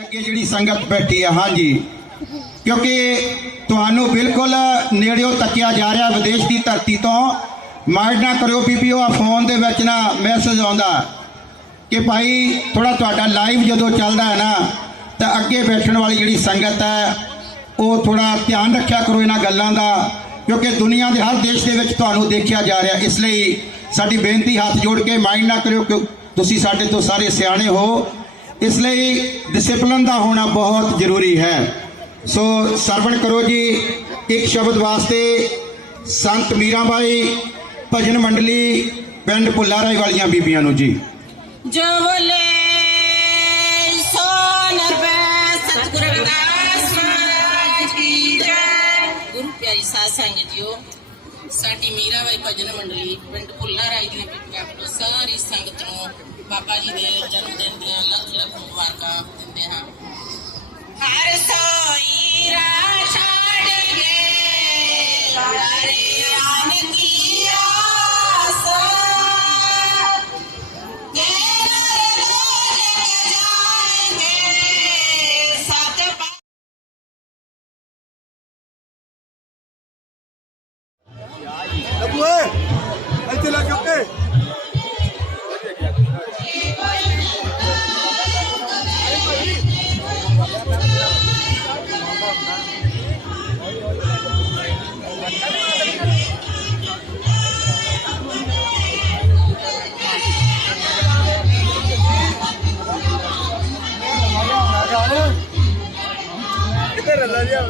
ਅੱਗੇ ਜਿਹੜੀ ਸੰਗਤ ਬੈਠੀ ਹੈ, ਹਾਂਜੀ, ਕਿਉਂਕਿ ਤੁਹਾਨੂੰ ਬਿਲਕੁਲ ਨੇੜਿਓਂ ਤੱਕਿਆ ਜਾ ਰਿਹਾ ਵਿਦੇਸ਼ ਦੀ ਧਰਤੀ ਤੋਂ। ਮਾਈਂਡ ਨਾ ਕਰਿਓ ਬੀਬੀਓ, ਆ ਫੋਨ ਦੇ ਵਿੱਚ ਨਾ ਮੈਸੇਜ ਆਉਂਦਾ ਕਿ ਭਾਈ ਥੋੜਾ ਤੁਹਾਡਾ ਲਾਈਵ ਜਦੋਂ ਚੱਲਦਾ ਹੈ ਨਾ ਤਾਂ ਅੱਗੇ ਬੈਠਣ ਵਾਲੀ ਜਿਹੜੀ ਸੰਗਤ ਹੈ ਉਹ ਥੋੜਾ ਧਿਆਨ ਰੱਖਿਆ ਕਰੋ ਇਹਨਾਂ ਗੱਲਾਂ ਦਾ, ਕਿਉਂਕਿ ਦੁਨੀਆ ਦੇ ਹਰ ਦੇਸ਼ ਦੇ ਵਿੱਚ ਤੁਹਾਨੂੰ ਦੇਖਿਆ ਜਾ ਰਿਹਾ। ਇਸ ਲਈ ਸਾਡੀ ਬੇਨਤੀ, ਹੱਥ ਜੋੜ ਕੇ ਮਾਈਂਡ ਨਾ ਕਰਿਓ ਕਿ ਤੁਸੀਂ ਸਾਡੇ ਤੋਂ ਸਾਰੇ ਸਿਆਣੇ ਹੋ, ਇਸ ਲਈ ਡਿਸਿਪਲਿਨ ਦਾ ਹੋਣਾ ਬਹੁਤ ਜ਼ਰੂਰੀ ਹੈ। ਸੋ ਸਰਵਣ ਕਰੋ ਜੀ ਇੱਕ ਸ਼ਬਦ ਵਾਸਤੇ ਸੰਤ ਮੀਰਾ ਬਾਈ ਭਜਨ ਮੰਡਲੀ ਪਿੰਡ ਭੁੱਲਾ ਰਾਏ ਵਾਲੀਆਂ ਬੀਬੀਆਂ ਨੂੰ ਜੀ। ਜੋ ਬੋਲੇ ਸੋ ਨਰਵੈ ਸਤਿਗੁਰੂ ਰਵਿਦਾਸ ਮਹਾਰਾਜ ਕੀ ਜੈ। ਗੁਰੂ ਪਿਆਰੀ ਸਾਧ ਸੰਗਤ ਜੀਓ, ਸਾਡੀ ਮੀਰਾ ਬਾਈ ਭਜਨ ਮੰਡਲੀ ਪਿੰਡ ਭੁੱਲਾ ਰਾਏ ਦੀਆਂ ਬੀਬੀਆਂ ਵੱਲੋਂ ਸਾਰੀ ਸੰਗਤ ਨੂੰ ਬਾਬਾ ਜੀ ਦੇ ਜਨਮ ਦਿਨ ਦੀਆਂ ਲੱਖ ਲੱਖ ਮੁਬਾਰਕਾਂ ਦਿੰਦੇ ਹਾਂ। ਹਰ ਸੋਈ ਰਾਹ ਛੱਡ ਕੇ ਆਨ ਕੀ ਆਸ, ਇੱਥੇ ਲਾ ਕੇ ਕਿੱਧਰ ਲੱਗ ਗਿਆ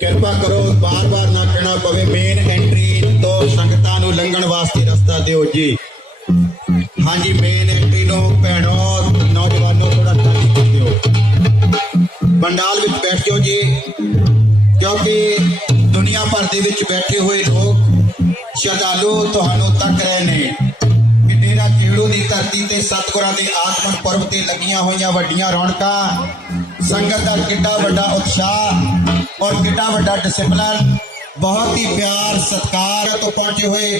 ਕਿਰਪਾ ਕਰੋ, ਬਾਰ-ਬਾਰ ਨਾ ਕਹਿਣਾ ਪਵੇ। ਮੇਨ ਐਂਟਰੀ ਤੋਂ ਸੰਗਤਾਂ ਨੂੰ ਲੰਘਣ ਵਾਸਤੇ ਰਸਤਾ ਦਿਓ ਜੀ। ਹਾਂਜੀ, ਮੇਨ ਐਂਟਰੀ ਨੂੰ ਭੈਣੋ ਨੌਜਵਾਨੋ ਥੋੜਾ ਖਾਲੀ ਕਰ ਦਿਓ। ਪੰਡਾਲ ਵਿੱਚ ਬੈਠਿਓ ਜੀ, ਕਿਉਂਕਿ ਦੁਨੀਆ ਭਰ ਦੇ ਵਿੱਚ ਬੈਠੇ ਹੋਏ ਲੋਕ ਸ਼ਰਧਾਲੂ ਤੁਹਾਨੂੰ ਤੱਕ ਰਹੇ ਨੇ ਕਿ ਡੇਰਾ ਚੇੜੂ ਦੀ ਧਰਤੀ ਤੇ ਸਤਿਗੁਰਾਂ ਦੇ ਆਗਮਨ ਪੁਰਬ ਤੇ ਲੱਗੀਆਂ ਹੋਈਆਂ ਵੱਡੀਆਂ ਰੌਣਕਾਂ, ਸੰਗਤ ਦਾ ਕਿੱਡਾ ਵੱਡਾ ਉਤਸ਼ਾਹ ਔਰ ਕਿੱਡਾ ਵੱਡਾ ਡਿਸਿਪਲਿਨ, ਬਹੁਤ ਹੀ ਪਿਆਰ ਸਤਿਕਾਰ ਤੋਂ ਪਹੁੰਚੇ ਹੋਏ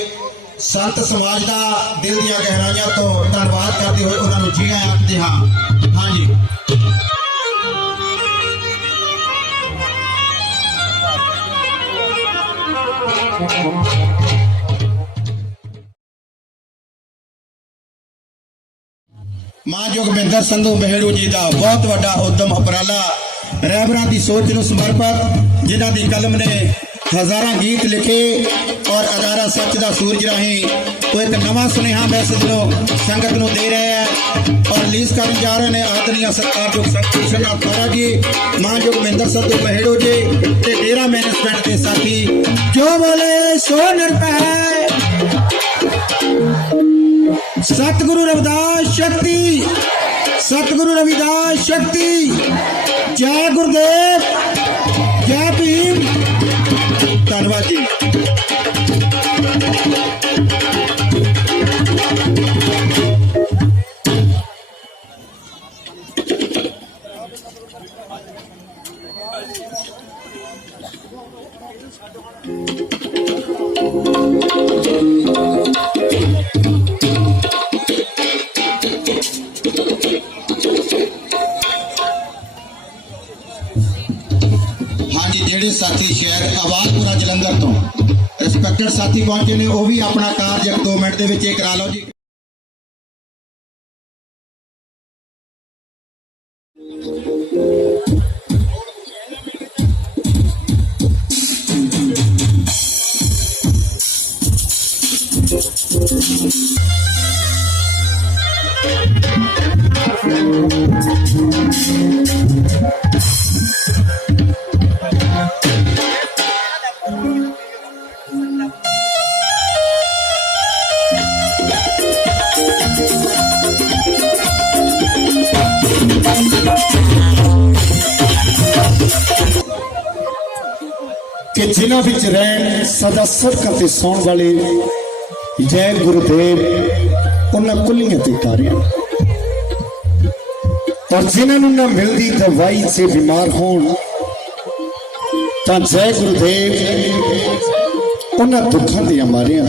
ਸੰਤ ਸਮਾਜ ਦਾ ਦਿਲ ਦੀਆਂ ਗਹਿਰਾਈਆਂ ਤੋਂ ਧੰਨਵਾਦ ਕਰਦੇ ਹੋਏ ਉਹਨਾਂ ਨੂੰ ਜੀ ਆਇਆਂ ਆਖਦੇ ਹਾਂ। ਹਾਂਜੀ, ਮਾਂ ਜੋਗਵਿੰਦਰ ਸੰਧੂ ਮਹਿਰੂ ਜੀ ਦਾ ਬਹੁਤ ਵੱਡਾ ਉਦਮ ਉਪਰਾਲਾ, ਰਹਿਬਰਾਂ ਦੀ ਸੋਚ ਨੂੰ ਸਮਰਪਿਤ, ਜਿਨ੍ਹਾਂ ਦੀ ਕਲਮ ਨੇ ਹਜ਼ਾਰਾਂ ਗੀਤ ਲਿਖੇ ਔਰ ਅਦਾਰਾ ਸੱਚ ਦਾ ਸੂਰਜ ਰਾਹੀਂ ਉਹ ਇੱਕ ਨਵਾਂ ਸੁਨੇਹਾ ਮੈਸੇਜ ਨੂੰ ਸੰਗਤ ਨੂੰ ਦੇ ਰਹੇ ਹੈ ਔਰ ਰਿਲੀਜ਼ ਕਰਨ ਜਾ ਰਹੇ ਨੇ। ਆਦਰਨੀय ਸਤਿਕਾਰਯੋਗ ਸੰਤ ਵਿਸ਼ਵਨਾਥ ਮਹਾਰਾਜ ਜੀ, ਮਾਂ ਜੋਗਵਿੰਦਰ ਸੰਧੂ ਮਹਿਰੂ ਜੀ ਤੇ ਡੇਰਾ ਮੈਨੇਜਮੈਂਟ ਦੇ ਸਾਥੀ। ਜੋ ਬੋਲੇ ਸੋ ਨਿਰਭੈ। सतगुरु रविदास शक्ति, सतगुरु रविदास शक्ति। जय गुरुदेव, जय भीम। धन्यवाद जी। हाँ जी, जेडे साथी शहर आवाजपुरा जलंधर तो रिस्पैक्टेड साथी पहुंचे ने वो भी अपना कार्य 2 मिनट दे विच करा लो जी। कि जिन्हों विच रहन सदा सड़कों ते सौण वाले जय गुरुदेव उन्होंने कुलियां ते तारियां, और जिन्होंने न मिलती दवाई से बीमार होन तो जय गुरुदेव उन्होंने दुखों दियां मारियां,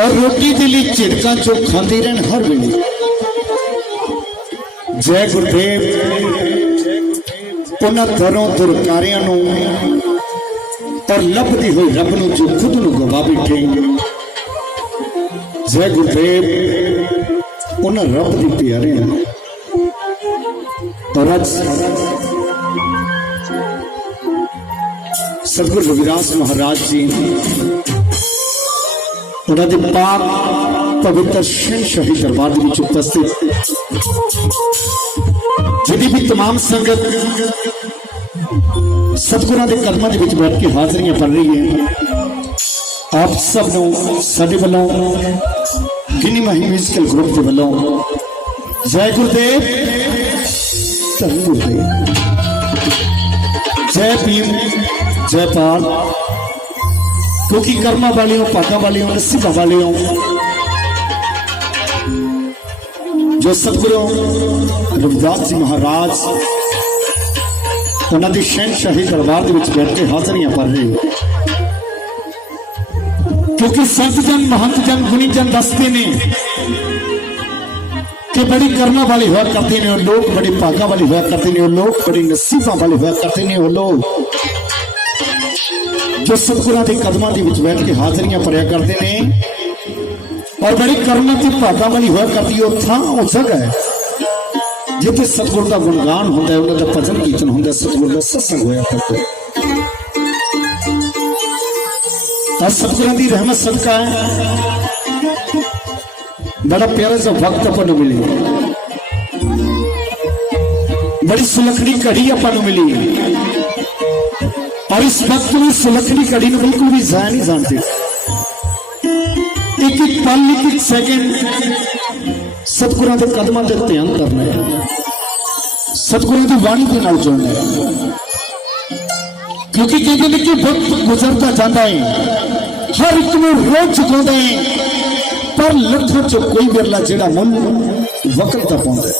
और रोटी के लिए झिड़का जो खाते रहन हर वेले जय गुरुदेव उन्होंने दरों दुरकारियां और लभदी हुई रब नूं जो खुद नूं गवा बैठे जय गुरुदेव उन्होंने रब दी प्यारे हैं। और अज सतगुरु रविदास महाराज जी उन्होंने पाक पवित्र शाही दरबार में उपस्थित जिहड़ी भी तमाम संगत सतगुरां दे कदमां दे विच बैठ के हाज़रियां पढ़ रही है, आप सब नूं साडे वल्लों गिनी माही म्यूजिकल ग्रुप के वल्लों जय गुरुदेव, धन गुरुदेव, जय भीम, जय पाल। क्योंकि कर्मा वालियों, भागा वालियों, नसीबा वालियों जो सतगुरु रविदास जी महाराज उन्होंने शहनशाही दरबार बैठ के हाज़रियां पढ़ रहे हो, क्योंकि संत जन, महंत जन, गुणी जन दसते ने कि बड़ी कर्मा वाले हुआ करते हैं लोग, बड़ी भागा वाले हुआ करते हैं लोग, बड़ी नसीबा वाले हुआ करते हैं वो लोग जो सतगुरां दे कदमां दे विच बैठ के हाज़रियां पढ़िया करते हैं, और बड़ी कर्मा की भागा वाली हुआ करती है थां वो जगह है जिथे सतगुर का गुणगान होता है, उन्होंने भजन कीर्तन होता है, सतगुर का सत्संग होया करता है। और सतगुरां दी रहमत सदका है बड़ा प्यारा सा वक्त अपन मिली, बड़ी सुलखड़ी घड़ी अपन मिली, और इस वक्त में सुलखड़ी घड़ी ने बिल्कुल भी जाया नहीं जानते। एक एक पल, एक एक सेकंड सतगुरां दे कदमां ते ध्यान करना है, सतगुरां दी वाणी दे नाल जुड़ना है, क्योंकि कहते हैं कि वक्त गुजरता जाता है, हर एक नूं रोज चुकाउंदा है, पर लखों चो कोई बिरला जेड़ा मन वक्त तक पाउंदा है,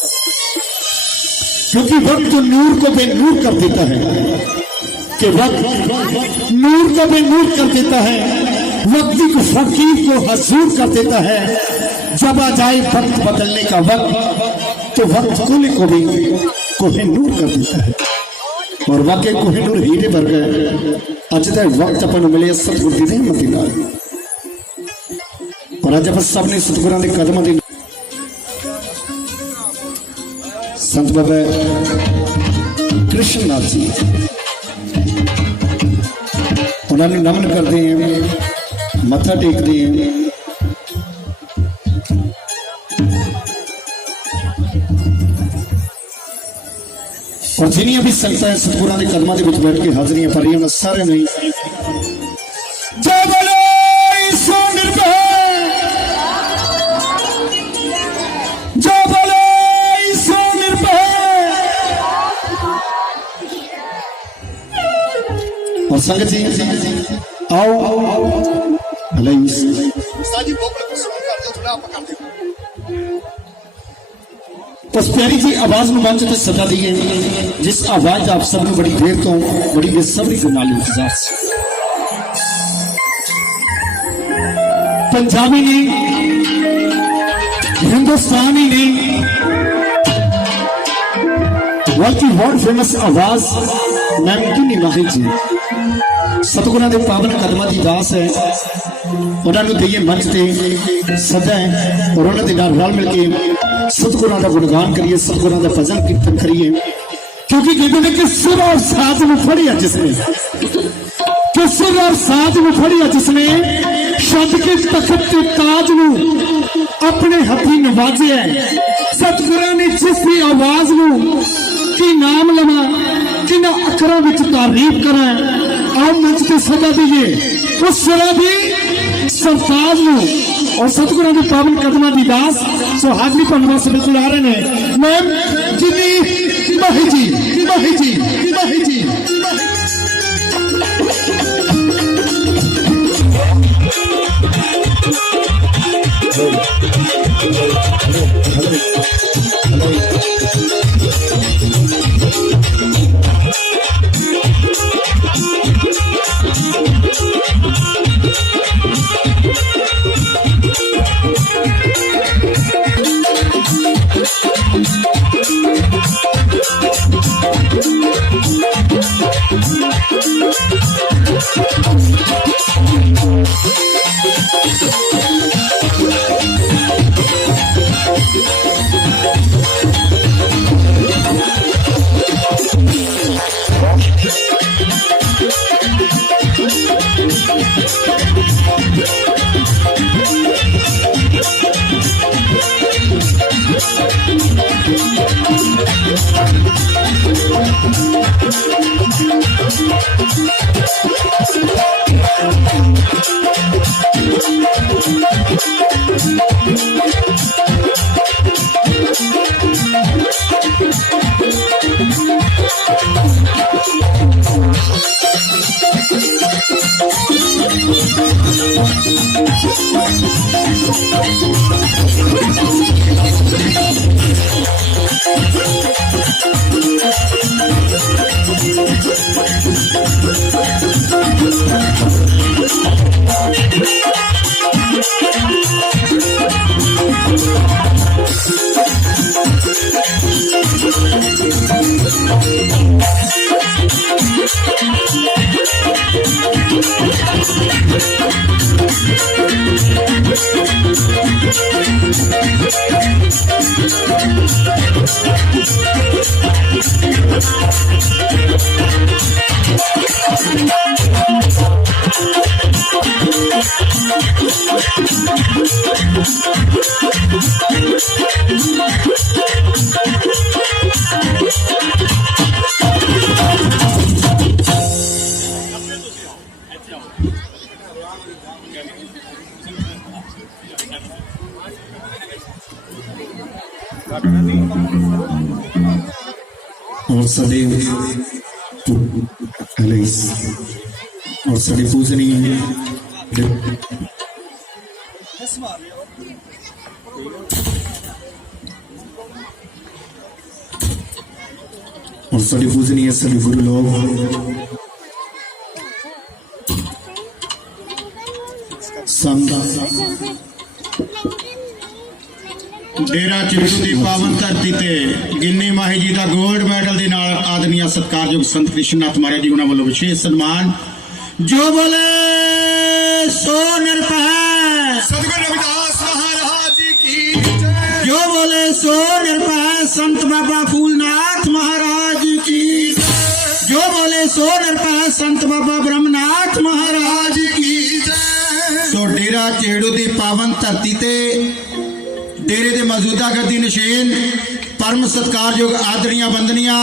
क्योंकि वक्त नूर को बेनूर कर देता है, कि वक्त नूर को बेनूर कर देता है, वक्त को फकीर को हजूर कर देता है। जब आ जाए वक्त बदलने का वक्त तो वक्त कोले को भी कोहिनूर कर देता है, और वाकई कोहिनूर हीरे भर गए अज तक वक्त अपन मिले सतगुर की रहमत नाल, और अज आप सब ने सतगुरां दे कदमां दे संत बाबा कृष्ण नाथ जी उन्होंने नमन करते हैं, मत्था टेकते हैं, और जिन्हें भी संगतां है सतगुरां दे कदमां दे विच बैठ के हाज़रियां पढ़ रही हैं सारे ने जय बोलो सो निर्भय संगत जी आओ अलाइस ਸਾਜੀ ਬੋਕਲ ਨੂੰ ਸੁਣ ਕਰਦੇ ਥੋੜਾ ਆਪਾਂ ਕਰਦੇ उस प्यारी जी आवाज में मंच से सजा दी है जिस आवाज आप सब ने बड़ी देर तो बड़ी बेसब्री के नाल इंतजार से पंजाबी ने हिंदुस्तानी ने बल्कि वर्ल्ड फेमस आवाज मैम किन्नी माहिर जी सतगुਰਾਂ ਦੇ ਪਾਵਨ ਕਦਮਾਂ ਦੀ ਦਾਸ ਹੈ ਉਹਨਾਂ ਨੂੰ ਦੇਈਏ ਮੰਚ ਤੇ ਸਦਾ ਹੈ ਔਰ ਉਹਨਾਂ ਦੇ ਨਾਲ ਰਲ ਮਿਲ ਕੇ सतगुਰਾਂ ਦਾ ਗੁਣਗਾਨ ਕਰੀਏ ਸਤਗੁਰਾਂ ਦਾ ਭਜਨ ਕੀਰਤਨ ਕਰੀਏ क्योंकि कहते हैं कि सुर और साज में फड़िया जिसने कि सुर और साज में फड़िया जिसने शब्द के तखत के ताज नू अपने हथी नवाजे सतगुਰਾਂ ने जिसकी आवाज नू की नाम लवा कि अखरों विच तारीफ करा आओ मंच से सदा दीजिए उस सुरा दी सरताज नू और सतगुਰਾਂ ਦੀ पावन कदमां दी दास सुहागनी पंड वास्ते बिल्कुल आ रहे हैं मैम जिन्नी माही जी माही जी माही जी और सदे अलाइस और सदे पूजनीय और सभी पूजनीय सभी गुरु लोग डेरा चिड़ू की पावन धरती ते गिन्नी माही जी का गोल्ड मैडल के नाल आदरणीय सत्कारयोग संत कृष्णनाथ महाराज जी उन्होंने वालों विशेष सम्मान जो बोले सो निरपै सतगुरु रविदास महाराज की जय जो बोले सो निरपै संत बाबा फूलनाथ महाराज की जो बोले सो निरपै संत बाबा ब्रह्मनाथ महाराज की सो डेरा चेड़ू की पावन धरती ते डेरे के मौजूदा गद्दी नशीन परम सत्कारयोग आदरणीय बंदनिया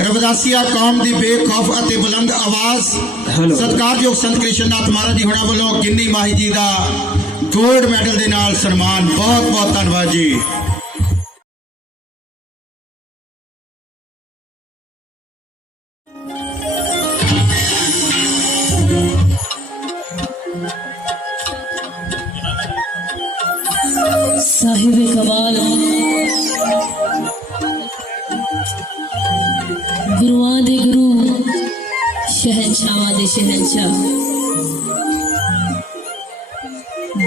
रविदासिया कौम की बेखौफ और बुलंद आवाज सत्कारयोग संत कृष्णनाथ महाराज जी होना वालों गिन्नी माही जी का गोल्ड मैडल के नाल सन्मान बहुत बहुत धन्यवाद जी। साहिब कमाल गुरुआं दे गुरु शहनशाहां दे शहनशाह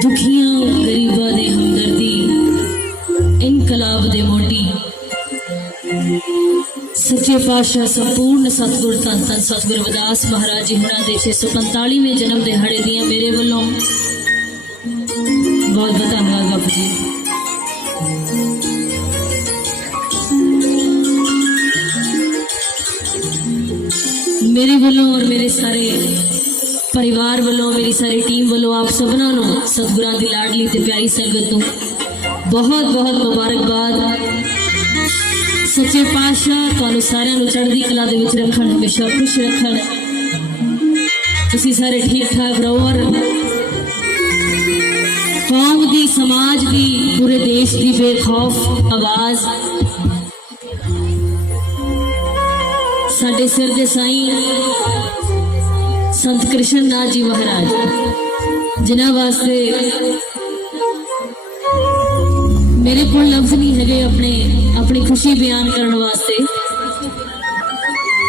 दुखियां गरीबां दे हमदर्दी इनकलाब दे मोटी सच्चे पातशाह संपूर्ण सतगुर धन धन सतगुर रविदास महाराज जी हुणां दे 645वें जन्म दिहाड़े दियां मेरे वल्लों बहुत बहुत धन्यवाद बापू जी। मेरे वल्लों और मेरे सारे परिवार वालों मेरी सारी टीम वालों आप सबना सतगुरां दी लाडली ते प्यारी संगत नूं बहुत बहुत मुबारकबाद। सच्चे पातशाह तुहानूं सारिआं नूं चढ़दी कला दे विच रखण हमेशा खुश रखण तुसीं सारे ठीक ठाक रहो और कौम दी समाज दी पूरे देश दी बेखौफ आवाज साडे सिर दे साईं संत कृष्ण नाथ जी महाराज जिन्हां वास्ते मेरे को लफ्ज नहीं है अपनी खुशी बयान करने वास्ते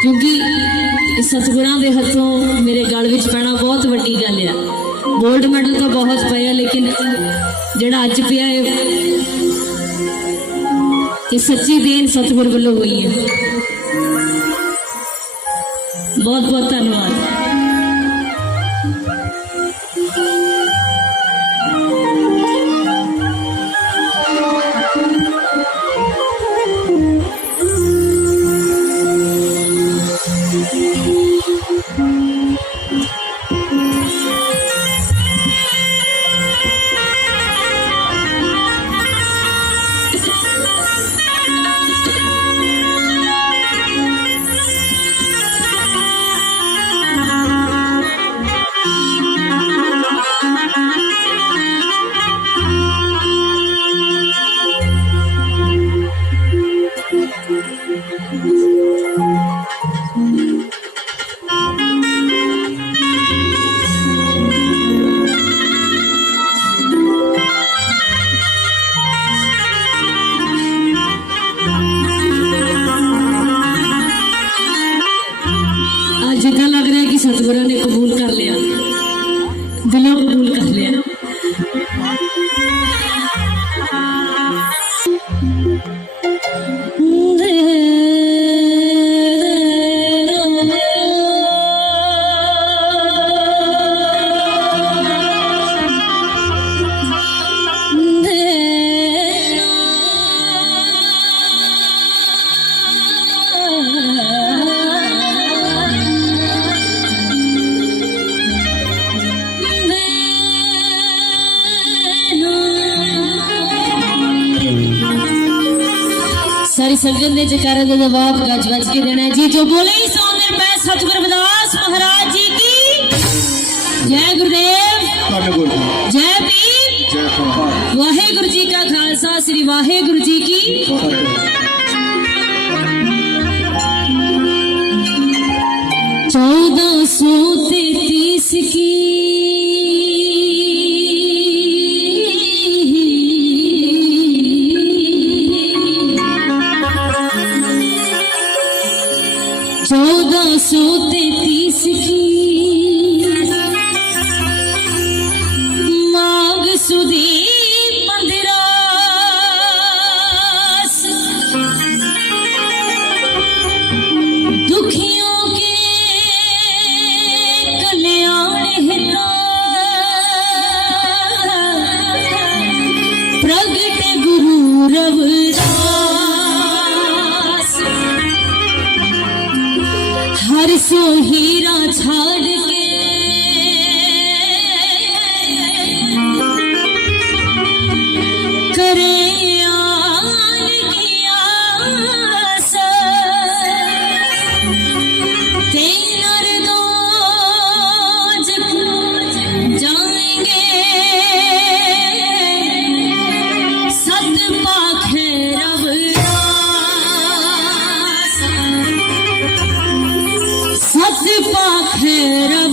क्योंकि सतगुरां दे हथों मेरे गल विच पैना बहुत वड्डी गल है। गोल्ड मैडल तो बहुत पाया लेकिन जिहड़ा अज पिया है ये सच्ची देन सतगुर वालों हुई है। बहुत बहुत धन्यवाद। जितना लग रहा है कि सतगुरां ने कबूल कर लिया, दिलों कबूल कर लिया। सारी संगत ने जयकारा का जवाब गज गज के देना है जी। जो बोले ही सो मेरे पैर सतगुर रविदास महाराज जी की जय गुरुदेव जय पीर वाहे गुरु जी का खालसा श्री वाहे गुरु जी की। 1433 की माघ सुदी 15 दुखियों के कल्याण हेतु प्रगट गुरु रविदास हर सो हीरा छाड़ के करे आन की आस तेनर दोज जाएंगे सत पाखे रविदास सत पाखे रविदास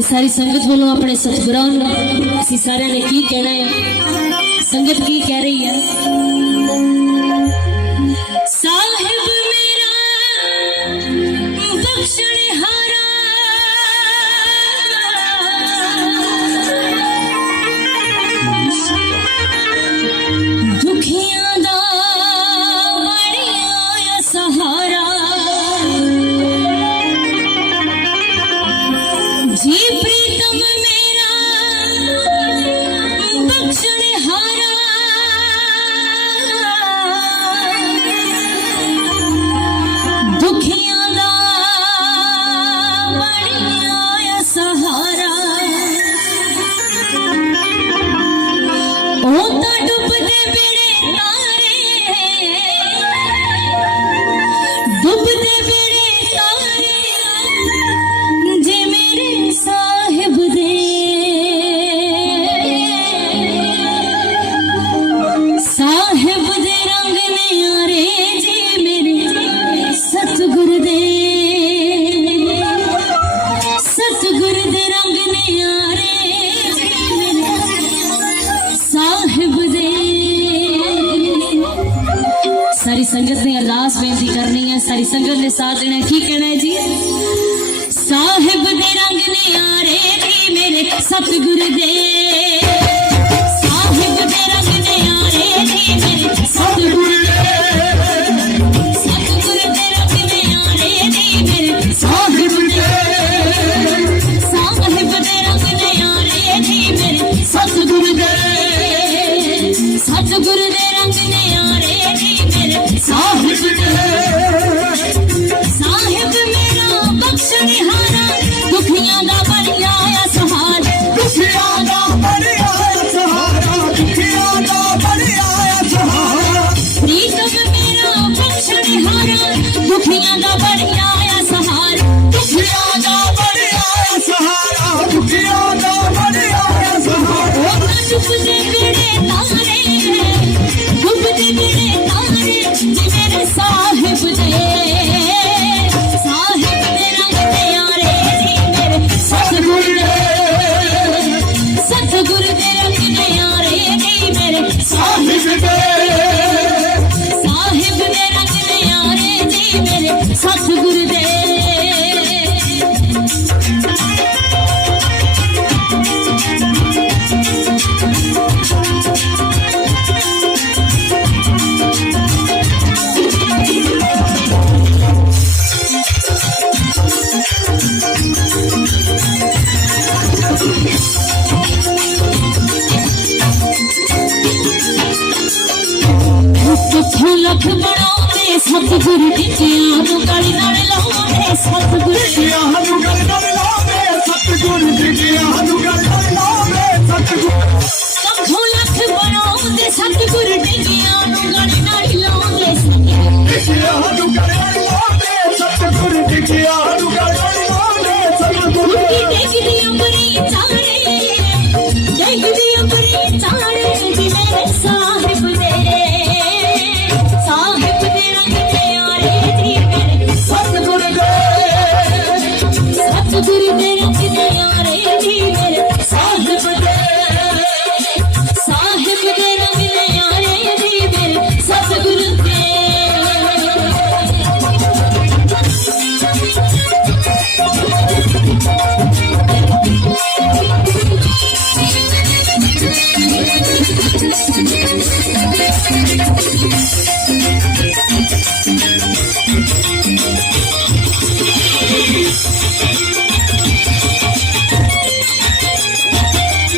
ਤੇ ਸਾਰੀ ਸੰਗਤ ਵੱਲੋਂ ਆਪਣੇ ਸਤਿਗੁਰਾਂ ਨੂੰ ਅਸੀਂ ਸਾਰਿਆਂ ਨੇ ਕੀ ਕਹਿਣਾ ਹੈ, ਸੰਗਤ ਕੀ ਕਹਿ ਰਹੀ ਹੈ। ਸਾਹਿਬ ਮੇਰਾ ਬਖਸ਼ਣਹਾਰਾ ਦੁਖੀਆਂ ਦਾ ਬਣਿਆ ਸਹਾਰਾ जी प्रीतम मेरा बख्शणहारा दुखियां दा बढ़िया सहारा ओ तां डुबदे बेड़े तारे डुबदे बेड़े तारे जे मेरे साहिब दे साहिब दे रंग न्यारे जे मेरे सतगुर दे सतगुर दे रंग न्यारे जे मेरे साहिब दे। सारी संगत ने अरदास बेनती करनी है, सारी संगत ने साथ देना है, की कहना है जी। साहिब दे रंग न्यारे जी मेरे सतगुर दे साहिब दे रंग न्यारे जी मेरे सतगुर दे सतगुर दे रंग न्यारे जी मेरे साहिब दे साहिब दे रंग न्यारे जी मेरे सतगुर दे सतगुर दे रंग न्यारे जी मेरे साहिब दे साहिब मेरा बख्शणहारा दुखियां दा बढ़िया सहारा दुखियां दा बढ़िया सहारा दुखियां दा बढ़िया सहारा प्रीतम मेरा बख्शणहारा दुखियां दा बढ़िया सहारा दुखियां दा बढ़िया सहारा दुखियां दा बढ़िया सहारा ओ ना डुबदे बेड़े तारे डुबदे बेड़े तारे जी मेरे साहिब दे साहिब दे रंग न्यारे जी मेरे सतगुर दे सतगुर दे रंग न्यारे जी मेरे साहिब दे साहिब दे रंग न्यारे जी मेरे सतगुर दे। ਕਿੱਥੋਂ ਲੱਖ ਬਣਾਉਂਦੇ ਸਤਿਗੁਰ ਦਿੱਤਿਆਂ ਨੂੰ ਗਲੀ ਨਾਲ ਲਾਉਂਦੇ ਸਤਿਗੁਰ ਦੁਖਿਆਂ ਨੂੰ ਗਲ ਨਾਲ ਲਾਵੇ ਸਤਿਗੁਰ ਦੁਖਿਆਂ ਨੂੰ ਗਲ ਨਾਲ ਲਾਵੇ ਸਤਿਗੁਰ ਲੱਖੋਂ ਲੱਖ ਬਣਾਉਂਦੇ ਸਤਿਗੁਰ ਦਿੱਤਿਆਂ ਨੂੰ ਗਲੀ ਨਾਲ ਲਾਉਂਦੇ ਸਤਿਗੁਰ ਦੁਖਿਆਂ ਨੂੰ ਗਲ ਨਾਲ ਲਾਵੇ ਸਤਿਗੁਰ ਦੁਖਿਆਂ ਨੂੰ ਗਲ ਨਾਲ ਲਾਵੇ ਸਤਿਗੁਰ ਉੱਡੀ ਡੇਗਦੀ ਅੰਬਰੀ ਚਾਰੇ ਡੇਗਦੀ ਅੰਬਰੀ ਚਾਰੇ ਜੀ ਮੇਰੇ ਸਾਹਿਬ ਦੇ ਸਾਹਿਬ ਦੇ ਰੰਗ ਪਿਆਰੇ ਜੀ ਮੇਰੇ ਸਤਿਗੁਰ ਦੇ ਸਤਿਗੁਰ ਦੇ ਰੰਗ ਪਿਆਰੇ ਜੀ ਮੇਰੇ ਸਾਹਿਬ ਦੇ ਸਾਹਿਬ ਦੇ ਰੰਗ ਪਿਆਰੇ ਜੀ ਮੇਰੇ ਸਤਿਗੁਰ ਦੇ।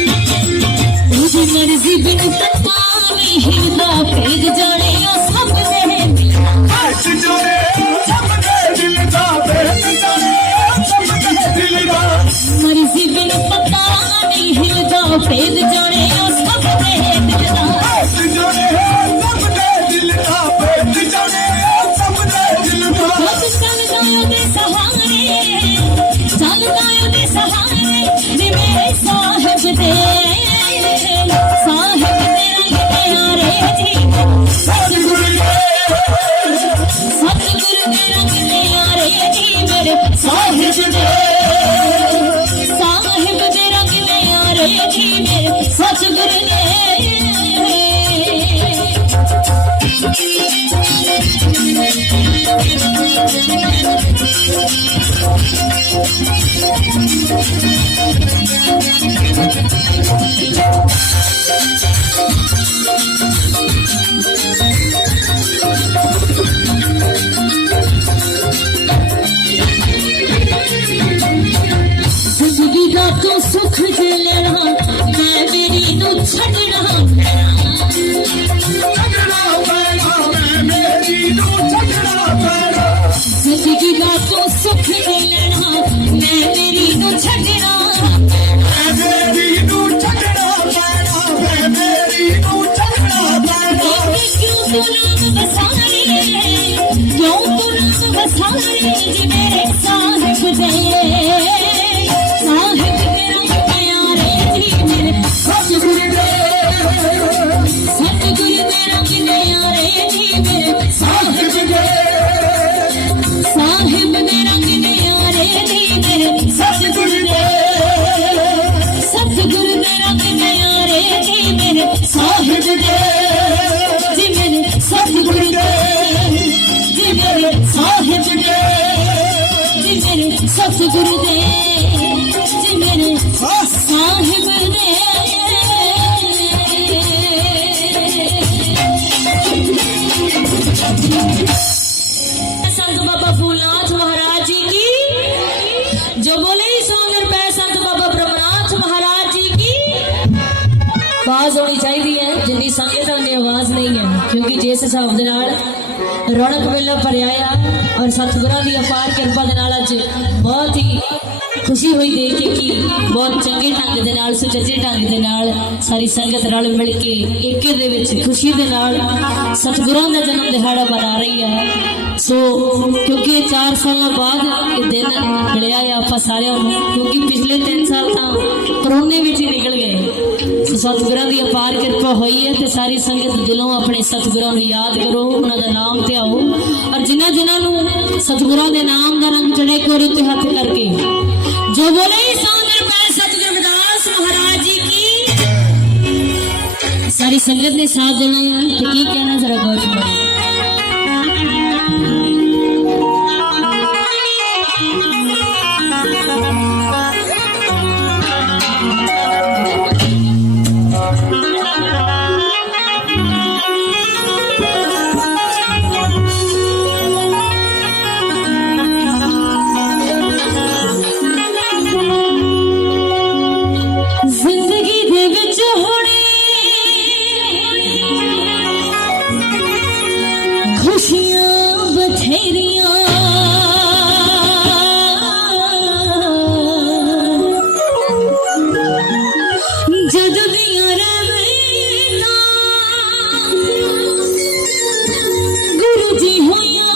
ਉਹਦੀ ਮਰਜ਼ੀ ਬਿਨ ਤਤਾਵੀ ਹਿਰਦਾ ਭੇਦ ਜਾਣੇ ਉਹ ਸਭ ਦੇ ਹੱਥ ਜੋੜੇ ਸਭ ਦੇ ਦਿਲ ਦਾ ਬੇਤ ਜਾਣੇ ਸਭ ਦੇ ਦਿਲ ਦਾ ਮਰਜ਼ੀ ਬਿਨ ਪਤਾ ਨਹੀਂ ਹਿਰਦਾ ਭੇਦ ਜਾਣੇ ਉਹ ਸਭ ਦੇ ਦਿਲ ਦਾ ਹੱਥ ਜੋੜੇ ਸਭ ਦੇ ਦਿਲ ਦਾ ਬੇਤ ਜਾਣੇ ਸਭ ਦੇ ਦਿਲ ਦਾ ਜਦ ਚੱਲਦਾ ਉਹਦੇ ਸਹਾਰੇ ਜੀ ਮੇਰੇ ਸਾਹਿਬ ਦੇ ਸਾਹਿਬ ਦੇ ਰੰਗ ਪਿਆਰੇ ਜੀ ਸਤਿਗੁਰ ਸਤਿਗੁਰ ਦੇ ਰੰਗ ਪਿਆਰੇ ਜੀ ਮੇਰੇ ਸਾਹਿਬ ਦੇ ਸਾਹਿਬ जिंदगी का तो सुख जे लेना मैं मेरी नु छड़ना छड़ना पैना मैं मेरी नू छड़ना पैना जिंदगी का तो सुख जे लेना मैं मेरी नु छड़ना मैं मेरी नू छड़ना पैना मैं मेरी नू छड़ना पैना क्यों तू नाम बसारे क्यों तू नाम बसारे जी मेरे साहिब दे साहिब तेरा प्यारे जी मेरे सतगुरु तेरा प्यारे जी मेरे साहिब दे साहिब तेरा प्यारे जी मेरे सतगुरु तेरा प्यारे जी मेरे साहिब दे जी मेरे सतगुरु दे जी मेरे साहिब दे जी मेरे सतगुरु दे जी मेरे साहिब दे संत बाबा फूलनाथ महाराज जी की जो बोले सो निरभय संत बाबा ब्रह्मनाथ महाराज जी की आवाज होनी चाहिए है जिंदी संगत उन्नी आवाज नहीं है क्योंकि जिस हिसाब दे नाल रौनक मेला भरिया आ और सतगुरां दी अपार किरपा दे नाल अज बहुत ही खुशी हुई देख के कि बहुत चंगे ढंग दे नाल सुचज्जे ढंग दे नाल सारी संगत रल मिल के एके दे विच खुशी दे नाल सतगुरां दा जन्म दिहाड़ा मना रही है सो क्योंकि 4 साल बाद ये दिन मिलिया है आप सारे क्योंकि पिछले 3 साल तो कोरोने विच ही निकल गए सो सतगुरां दी अपार किरपा हुई है ते सारी संगत दिलों अपने सतगुरां नूं याद करो उन्हां दा नाम ध्याओ और जिन्हां नूं सतगुरां दे नाम दा रंग चढ़े कोरे ते हथ करके जो बोले सो निरभय सतगुरु रविदास महाराज जी की सारी संगत ने साथ देना है तो की कहना जरा गौर करो जिंदगी दे विच होने खुशियां बथेरियां जद दियां रवेना गुरु जी होया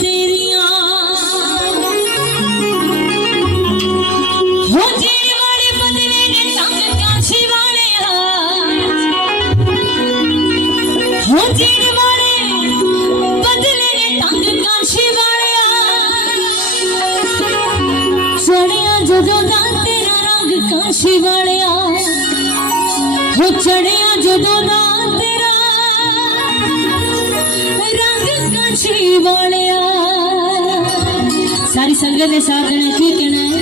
तेरियां हो जीने वाले बदले ने संग काशी वाले हो जीने वाले बदले ने तंग काशी वाले चढ़िया जदों दा तेरा रंग काशी वाले हो चढ़िया जदों दा तेरा रंग काशी वाले सारी संगत के साथ देना की कहना है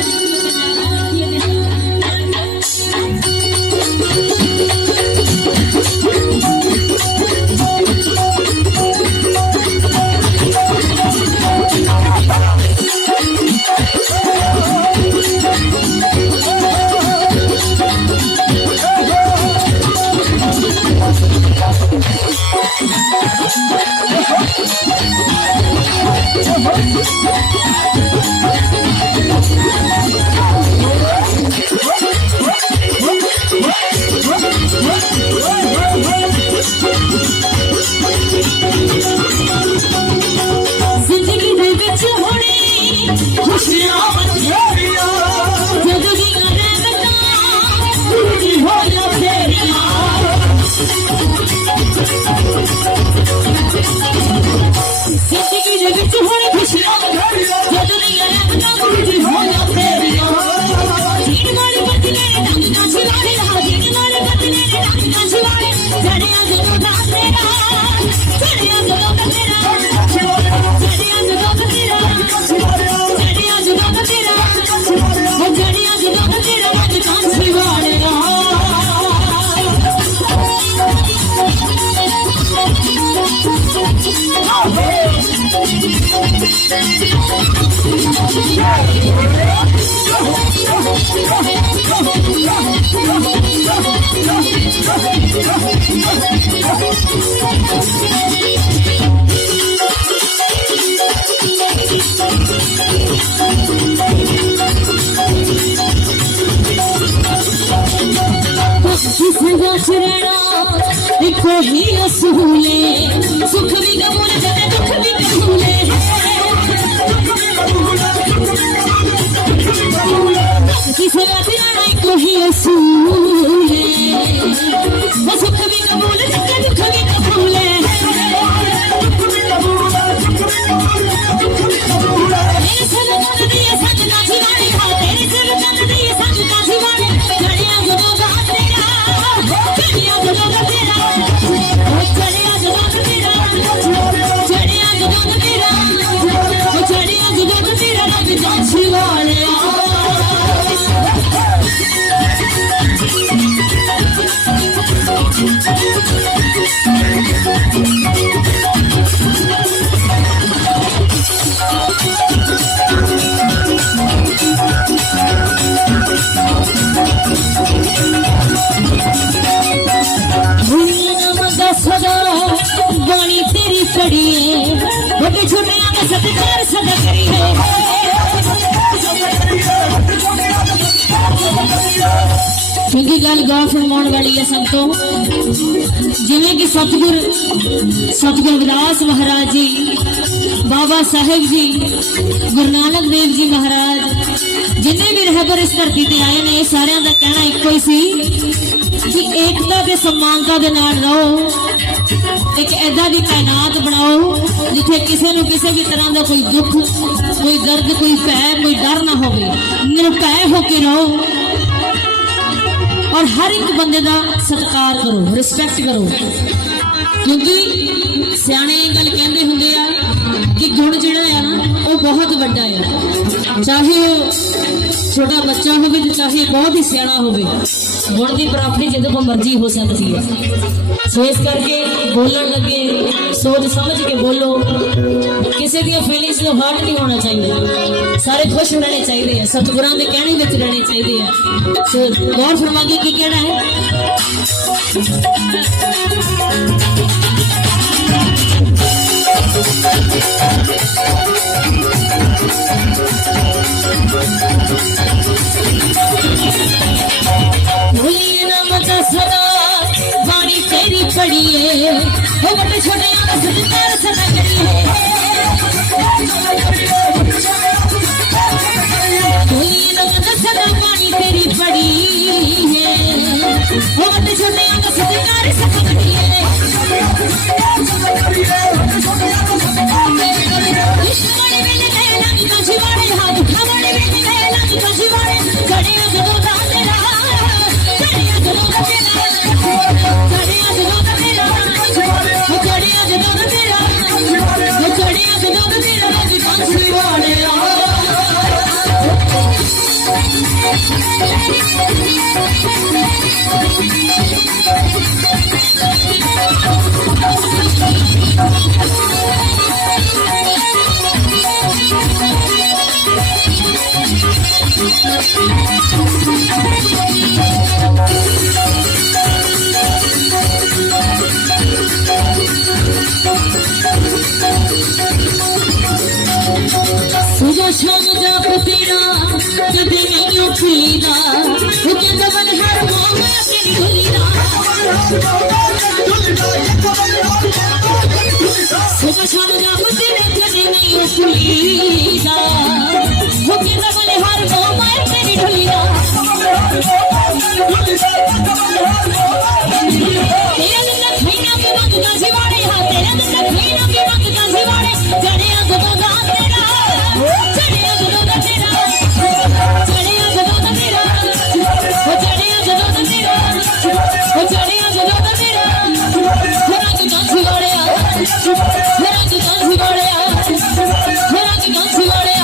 किसका चरणा देखो ही असूले सुख भी कबूल करे दुख भी कबूले किसका चरणा देखो ही असूले वो सुख भी कबूल करे दुख भी कबूले तेरे से लगन दिए संग ना जीवाने हाँ तेरे से लगन दिए संग ना जीवाने चढ़िया गुनो गा तेरा चढ़िया गुनो गा तेरा चढ़िया गुनो गा तेरा चढ़िया गुनो गा तेरा चढ़िया गुनो गा तेरा रंग जांची वाले सदा बाणी तेरी पड़ी है बड़े छोटे का सत्कार सदा करी है क्योंकि गल गौर फरमाने वाली है संतों जिवें कि सतगुर रविदास महाराज जी बाबा साहेब जी गुरु नानक देव जी महाराज जिन्हें भी रहबर इस धरती ते आए ने सारिਆਂ ਦਾ कहना ਇੱਕੋ ही सी कि एकता ते समानता दे नाल रहो एक ऐदा दी कायनात बनाओ जिथे किसी नूं किसी भी तरह का कोई दुख कोई दर्द कोई भय कोई डर ना होवे निरभय होके रहो और हर एक बंदे का सत्कार करो रिस्पैक्ट करो क्योंकि सियाणे गल कहंदे हुंदे आ कि गुण जिहड़ा है ना वो बहुत वड्डा है चाहे वो छोटा बच्चा हो चाहे बहुत ही सियाणा हो गुण की प्राप्ति जिदों को मर्जी हो सकती है सो इस करके बोलने लगे सोच समझ के बोलो किसी दी फीलिंग्स को हर्ट नहीं होना चाहिए सारे खुश रहने चाहिए सतगुरां दे कहने विच रहने चाहिए सो गौर फरमा के की कहना है सदा बाणी तेरी पड़ी है वो बड़े छोटे का सत्कार सदा करी है सदा बाणी तेरी पड़ी है वो बड़े छोटे का सत्कार सदा करी है सुबह शाम जाप तेरा कभी नहीं उठीदा वो कहता मन हर मोह तेरी भूलीदा सुबह शाम जाप तेरा कभी नहीं उठीदा वो कहता मन हर मोह तेरी भूलीदा तेरा दिन खैना के वक्त का सिवाड़े हाँ तेरा दिन खैना के वक्त का सिवाड़े चढ़िया गुदो गा तेरा चढ़िया गुदो गा तेरा चढ़िया गुदो गा तेरा वो चढ़िया गुदो गा तेरा वो चढ़िया गुदो गा तेरा मेरा की कांसी सिवाड़े मेरा की कांसी सिवाड़े मेरा की कांसी सिवाड़े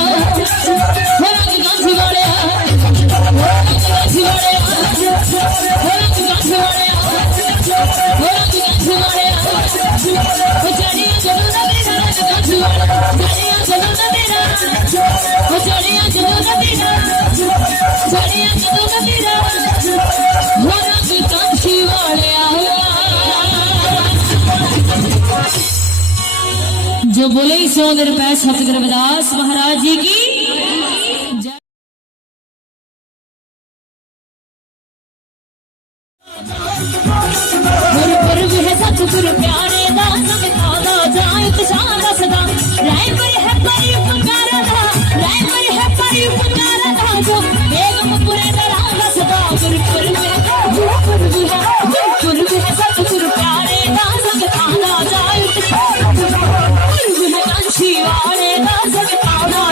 मेरा की कांसी सिवाड़े मेरा की कांसी सिवाड़े जो बोले 100 रुपए सतगुरु रविदास महाराज जी की जय। गुरुपुरब है सतगुरु प्यारे दा संगता दा जाए शान सदा राय पर है परि पुकारा दा राय पर है परि पुकारा दा जो बेगमपुरे दा राग सदा गुरुपुरब है सतगुरु प्यारे दा संगता दा जाए गुरुपुरब है कांची वाले दा संगता दा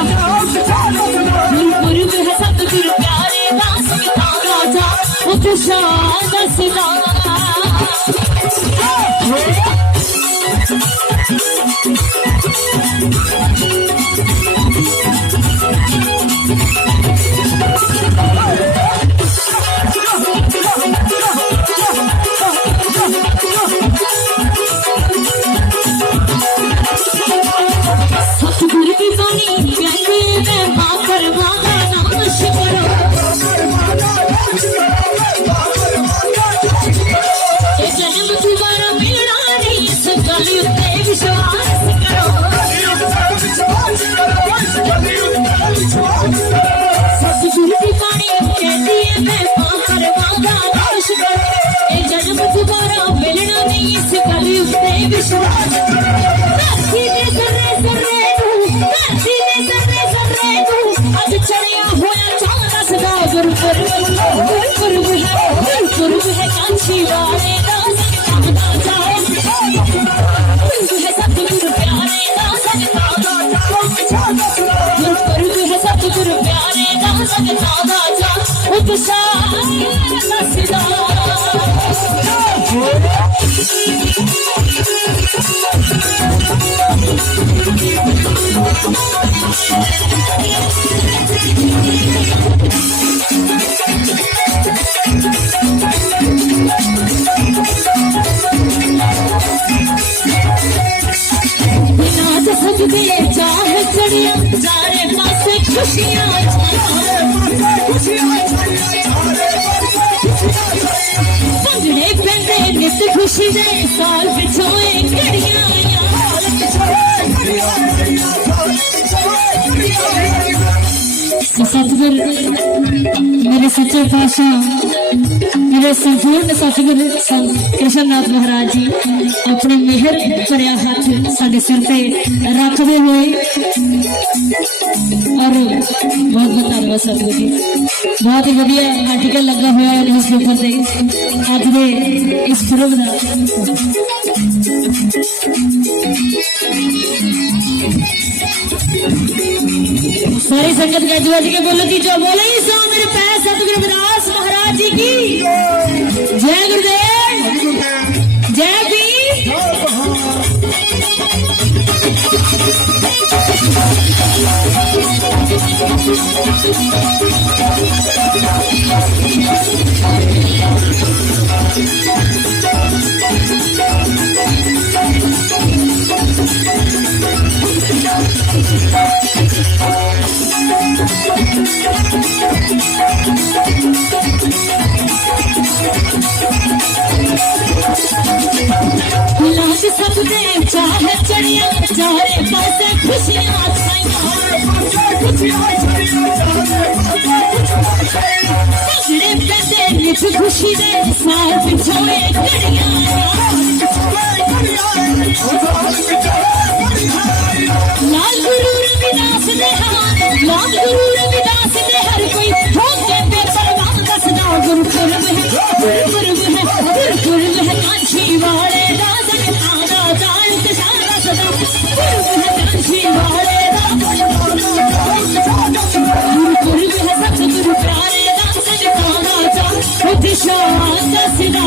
गुरुपुरब है सतगुरु प्यारे दा संगता दा जा शान सदा। सतगुरु की बानी प्यारी में माकर वाला नाम शिवरो जन्म दोबारा मिलना नहीं इस गल उत्ते विश्वास करो। सतगुरु की बानी कहती है मैं माकर वाला नाम शिवरो जन्म दोबारा मिलना नहीं इस गल उत्ते विश्वास चढ़िया होया चांदा सदा गुरुपुरब है कांची वाले दा संगता जाए गुरुपुरब है सतगुरु प्यारे दा संगता गुरुपुरब है सतगुरु प्यारे दा संगता जा उत्साह सदा। सजदे चाह चढ़िया चारे पासे खुशियां भंगड़े पेंदे नित खुशी दे साल पिछोए घड़ियां सतगुर मेरे सच्चे पातशाह मेरे संपूर्ण सतगुरु कृष्णनाथ महाराज जी अपने मेहर भरिया हाथ साडे सिर पे रखते हुए और बहुत बहुत धन्यवाद सतगुरु जी बहुत ही वधिया आर्टिकल लगा हुआ है न्यूज़पेपर से अज दे इस फिल्म का सारी संगत गज गज के बोलो कि जो बोले 100 रुपए सतगुरु रविदास महाराज जी की जय गुरुदेव जय भी। सबने चाह चढ़िया चारे पासे खुशियां सगड़े पैसे नित खुशी दे साल पिछोए घड़ियां लाल गुरु रविदास दे लाल गुरु रविदास दे हर कोई होके पेपर वांग दसदा गुरुपुरब है कांची वाले दा संगता जान शान सदा गुरुपुरब है कांची वाले दा गुरुपुरब है सतगुरु प्यारे दा संगता जा उठ शान सदा।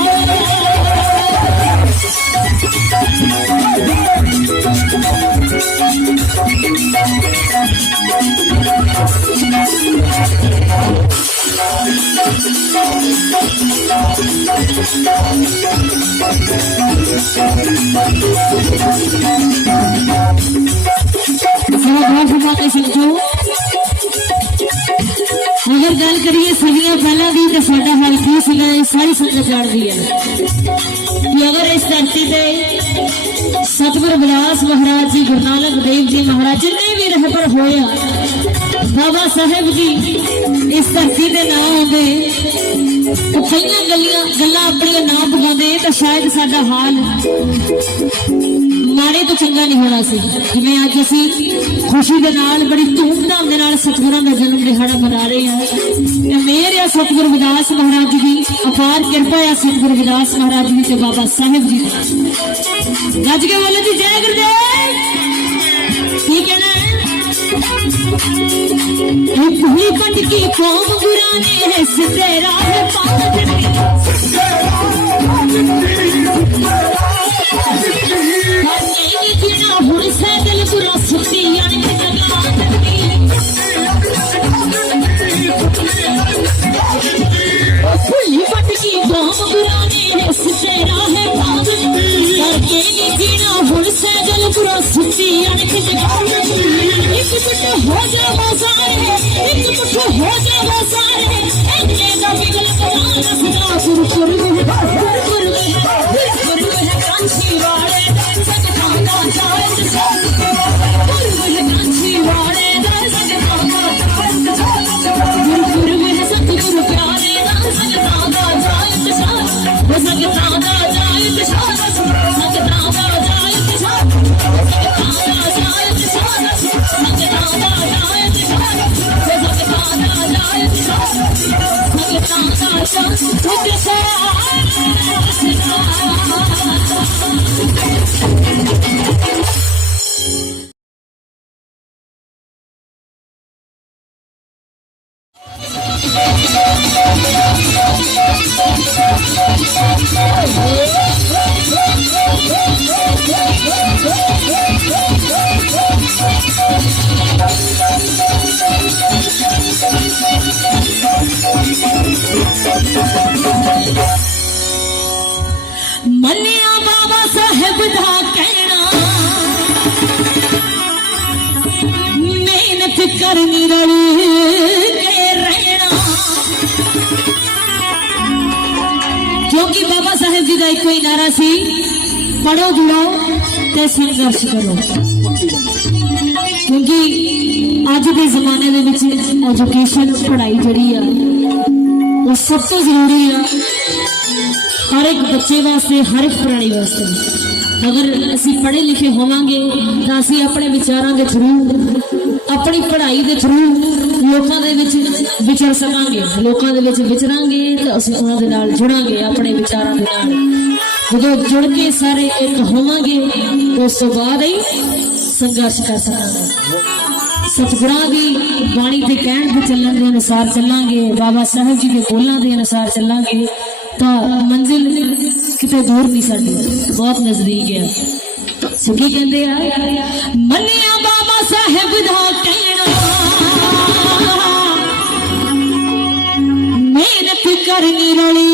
अगर गल करिए सदियों पहला की तो साडा हाल की सारी संगत जान दी है। कि अगर इस धरती पे सतगुरु रविदास महाराज जी, गुरु नानक देव जी महाराज जिन्ने भी रहबर होया, बाबा साहेब जी इस धरती पे ना आते तो कई गल्लां अपनियां ना पकाते तो शायद साडा हाल माड़े तो चंगा नहीं होना सी। जिवें अज असीं खुशी दे नाल बड़ी धूमधाम दे नाल सतगुरां दा जन्म दिहाड़ा मना रहे हैं। ते मेहर है सतगुरु रविदास महाराज जी दी, अपार किरपा है सतगुरु रविदास महाराज जी ते बाबा साहेब जी दी। गज के बोलो जी जय गुरुदेव। ठीक है ना? एक ही पट की कौम गुराने है सिद्धे राह पार जीना हुण सैदल गुरा सुती अनक जगा खुली पट की कौम गुराने है सिद्धे राह पार करके जीना हुण सैदल गुरा सुती अनक जगा एक पट हो जा बाजार है, एक पट हो जा बाजार है, इतने का बिगल बनाना सदा गुरु है कांची वाले सगताना जायत गुरु है कांची वाले सगताना गुरु है सतगुरु प्यारे सगताना जायत वो सगताना जायत सगताना जायत सगताना जायत सगताना जायत सगताना जायत मन्निया बाबा साहेब दा कहना मेहनत करनी रल के रहना, क्योंकि बाबा साहेब जी का एक ही नारा सी, पढ़ो जुड़ो ते संघर्ष करो। क्योंकि अज के जमाने दे विच एजुकेशन पढ़ाई जिहड़ी आ वो सब तो जरूरी है हर एक बच्चे वास्ते, हर एक प्राणी वास्ते। अगर असी पढ़े लिखे होवांगे तो असी अपने विचारों के थ्रू, अपनी पढ़ाई के थ्रू लोगों के विचर सकांगे, लोगों के विचरांगे तो असी उन्हां दे नाल जुड़ांगे अपने विचारों के नाल। जो जुड़ के सारे एक होवांगे तो उस तो बाद ही संघर्ष कर सकांगे। सतगुरां दी बाणी के कहण ते चलण के अनुसार चलांगे, बाबा साहेब जी के बोलण के अनुसार चलांगे तो मंजिल किते दूर नहीं, साडी बहुत नजदीक है। सो की कहते हैं, मन्निया बाबा साहेब दा कहना मेहनत करनी रली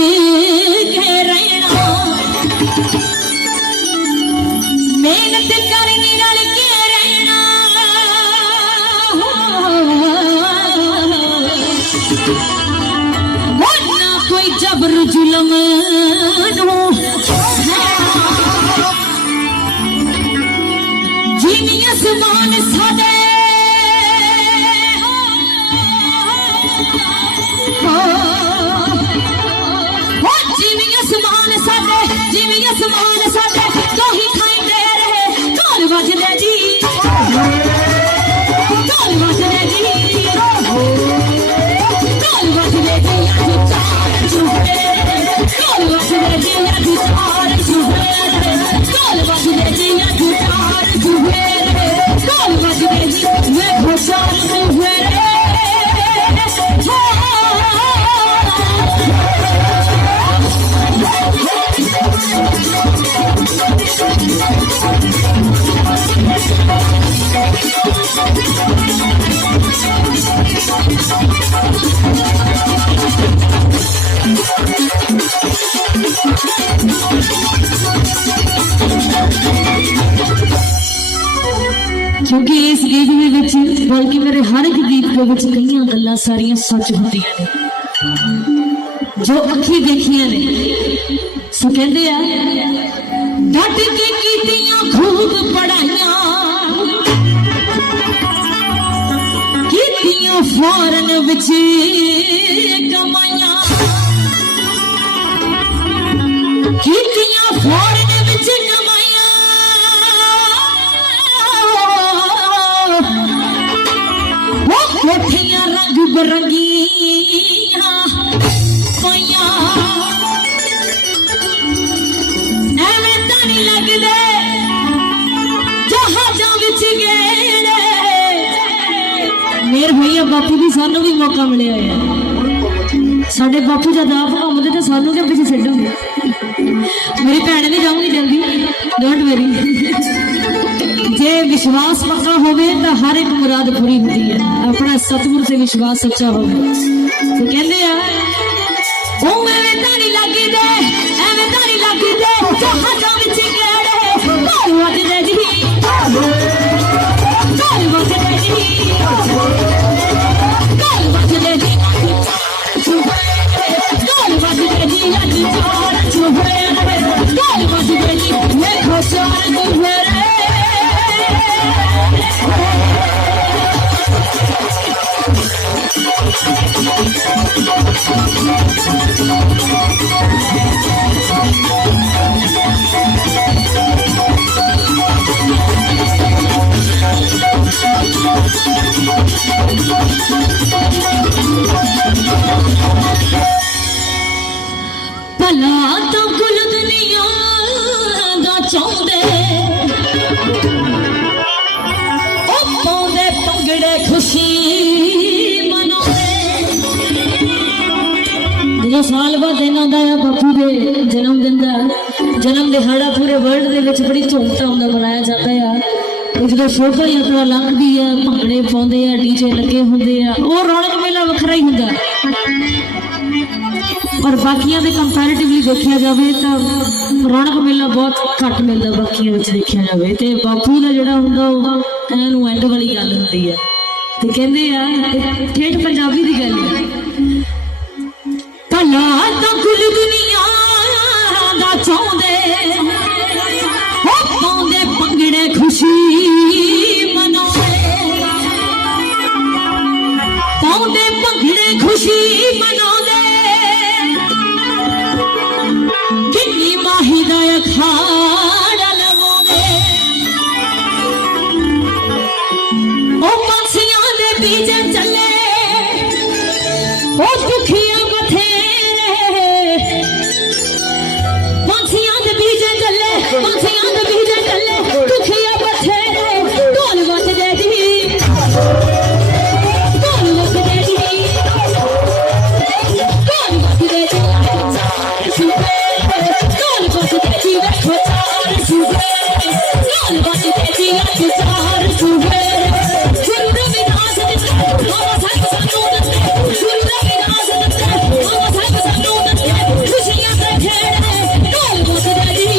के रहना, मेहनत करनी रल के रहना, ना कोई जबर जुलम जिनी आसमान साडे जिनी आसमान साडे, जिनी आसमान साडे कहीं खाई दे रहे ढोल बजदे जी, ढोल बजदे जी, ढोल बजदे जी, अज चार चुहे ढोल बजदे जी, अज चार चुहे ढोल बजदे जी, अज चार चुहे ढोल बजदे जी, मैं चार चुहे क्योंकि इस गीत में बल्कि मेरे हर एक गीत के कई गल्लां सारियां सच होंदियां ने। जो अखी देखिया ने। सो कहते आ डट के कीतियां खूब पढ़ाइयां कीतियां फौरन विच कमाइयां कीतियां फौरन विच कमाइयां वो कोठियां रंग बिरंगियां पाइयां एवें तां नहीं लगदे जहाजां विच गेड़े। मेरे भैया बापू भी सानू भी मौका मिलिया है। साडे बापू जद आप घूमते तो सानू क्या पिछे छड्डोगे। मेरी भैन भी जाऊंगी जल्दी, डोंट वेरी। जे विश्वास पक्का होवे तो हर एक मुराद पूरी होती है। अपना सतगुरु से विश्वास सच्चा होवे तो कहते हैं ओ एवें तां नहीं लगदे एवें तां नहीं लगदे जहाजां विच गेड़े घर वजदे जी घर वजदे जी घर वजदे जी घर वजदे जी अज चार चुफेरे घर वजदे जी देखो चार चुफेरे। भला तो कुल दुनिया दा चाहुंदे ओ पाउंदे पंगड़े खुशी मनाउंदे। जो साल बाद दिन आंदा है बापू दे जन्मदिन दा जन्म दिहाड़ा पूरे वर्ल्ड दे विच बड़ी धूमधाम नाल मनाया जाता है। जो शोभा यात्रा लंघदी है भंगड़े पाउंदे आ डीजे लगे हुंदे आ वो रौनक मेला वखरा ही हुंदा। और बाकियां दे कंपैरेटिवली देखा जाए तो रौनक मेला बहुत घट मिलता बाकियां विच देखा जाए तो बापू का जोड़ा हुंदा एनू एंड वाली गल हुंदी है। तो कहंदे आ ठेठ पंजाबी दी गल है भला तो कुल दुनिया दा चाहुंदे ओ पाउंदे पंगड़े खुशी मनाउंदे पाउंदे पंगड़े खुशी मनाउंदे किन्नी माही दा अखाड़ा लगाउंदे ओ पंछियां दे बीजे चले ओ दुखियां बथेरे पंछियां दे बीजे चले पंछियां दे बीजे चले दुखियां बथेरे ढोल वजदे जी ढोल वजदे जी ढोल वजदे जी ढोल वजदे जी देखो चार चुफेरे ढोल वजदे जी अज चार चुफेरे सुर विनाश दिते बाबा साहब सानू दते सुर विनाश दिते बाबा साहब सानू दते खुशियां दे खेड़े ढोल वजदे जी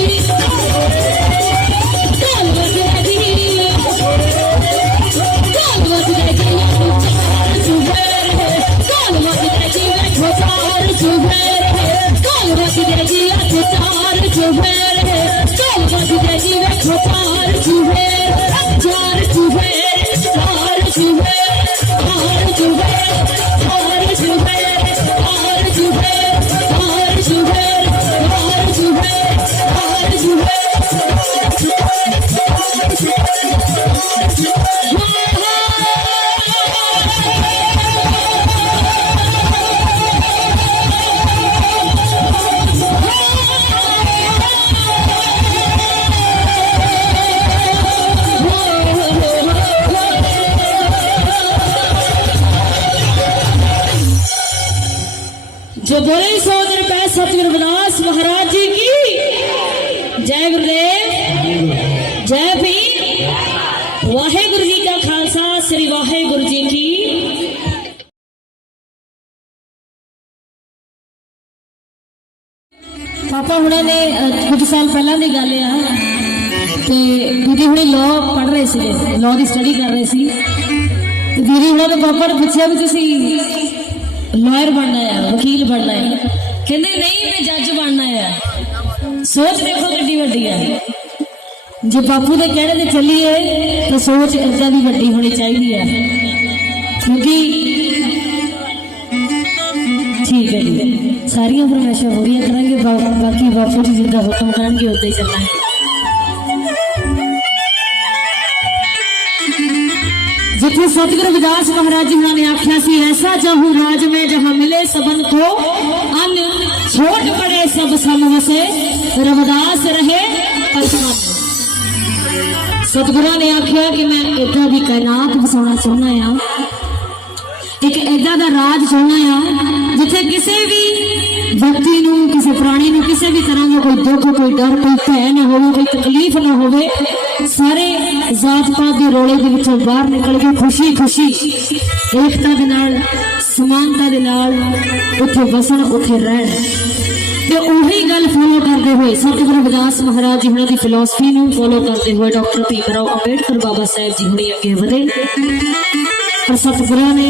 ढोल वजदे जी ढोल वजदे जी चार चुफेरे ढोल वजदे जी देखो चार चुफेरे ढोल वजदे जी अज चार चुफेरे ढोल वजदे जी देखो चार चुफेरे चार चुफेरे चार चुफेरे चार चुफेरे चार चुफेरे चार चुफेरे चार चुफेरे चार चुफेरे चार जो बोले 100 रुपए सतगुरु रविदास महाराज जी की जय गुरुदेव जय भीम वाहेगुरु जी का खालसा श्री वाहेगुरु जी की। पापा हुणे ने कुछ साल पहला की गल आ ते दीदी हुणे लॉ पढ़ रहे थे लॉ की स्टडी कर रहे थे दीदी हुणे ने पापा ने पूछा भी तुसी लॉयर बनना है, वकील बनना है, कहते नहीं मैं जज बनना है। सोच देखो कितनी वड्डी है। जे बापू के कहने ते चलीए तो सोच इदा दी वड्डी होनी चाहिए है, क्योंकि ठीक है जी सारिया फरमाइशा पूरी करेंगे, बाकी बापू जी जिदा हुक्म करेंगे उदा ही चलना है। जिथे सतगुरु रविदास महाराज जी ने आख्या सी ऐसा चाहूं राज में जहां मिले सबन को अन छोट बड़े सब सम वसे रविदास रहे परेशान। सतगुरु ने आख्या कि मैं इदा दी कायनात बसाना चाहना है, एक इदा दा राज चाहना है जिथे किसी भी व्यक्ति नूं किसी प्राणी नूं किसी भी तरह का कोई दुख कोई डर कोई भय ना हो, कोई तकलीफ ना हो, सारे जात पात के रोले के विचों बाहर निकल के खुशी खुशी एकता दे नाल समानता दे नाल उथे वसन उथे रहन। ते उही गल फॉलो करते हुए सतगुरु रविदास महाराज जी हुणां दी फिलॉसफी नूं फॉलो करते हुए डॉक्टर भीमराव अंबेडकर बाबा साहब जी हुणी अगे वधे। पर सतगुरु ने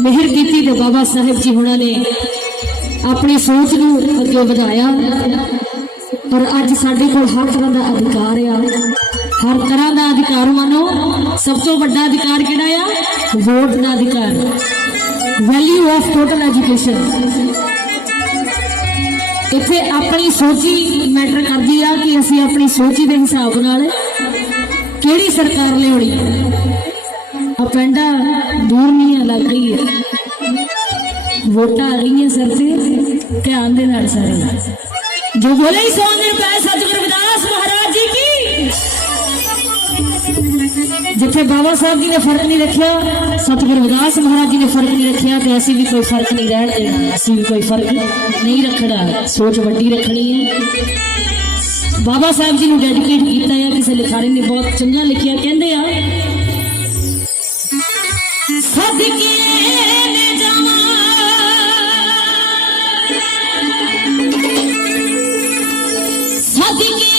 मेहर कीती ते बाबा साहब जी हुणां ने अपनी सोच नूं अगे वधाया। पर अज साडे कोल हर तरह का अधिकार आ, हर तरह का अधिकार मानो सब तो बड़ा अधिकार किहड़ा आ? वोट का अधिकार। वैल्यू ऑफ टोटल एजुकेशन इत्थे अपनी सोची मैटर करती है कि असी अपनी सोची के हिसाब नाल किहड़ी सरकार लियाउणी। आ पेंडा दूर नहीं है, लग रही है, वोटां आ रही हैं सर से, ध्यान दे नाल सारे जो बोले ही सौ दिन पै सतगुरु रविदास महाराज जी की। जिथे बाबा साहब जी ने फर्क नहीं रखा, सतगुरु रविदास महाराज जी ने फर्क नहीं रखा, तो असी भी कोई फर्क नहीं रहन देना, असी भी कोई फर्क नहीं रखना, सोच वड्डी रखनी है। बाबा साहब जी ने डेडिकेट किया है, किसी लिखारी ने बहुत चंगा लिखिया, कहते हैं सदके ने जावा सदके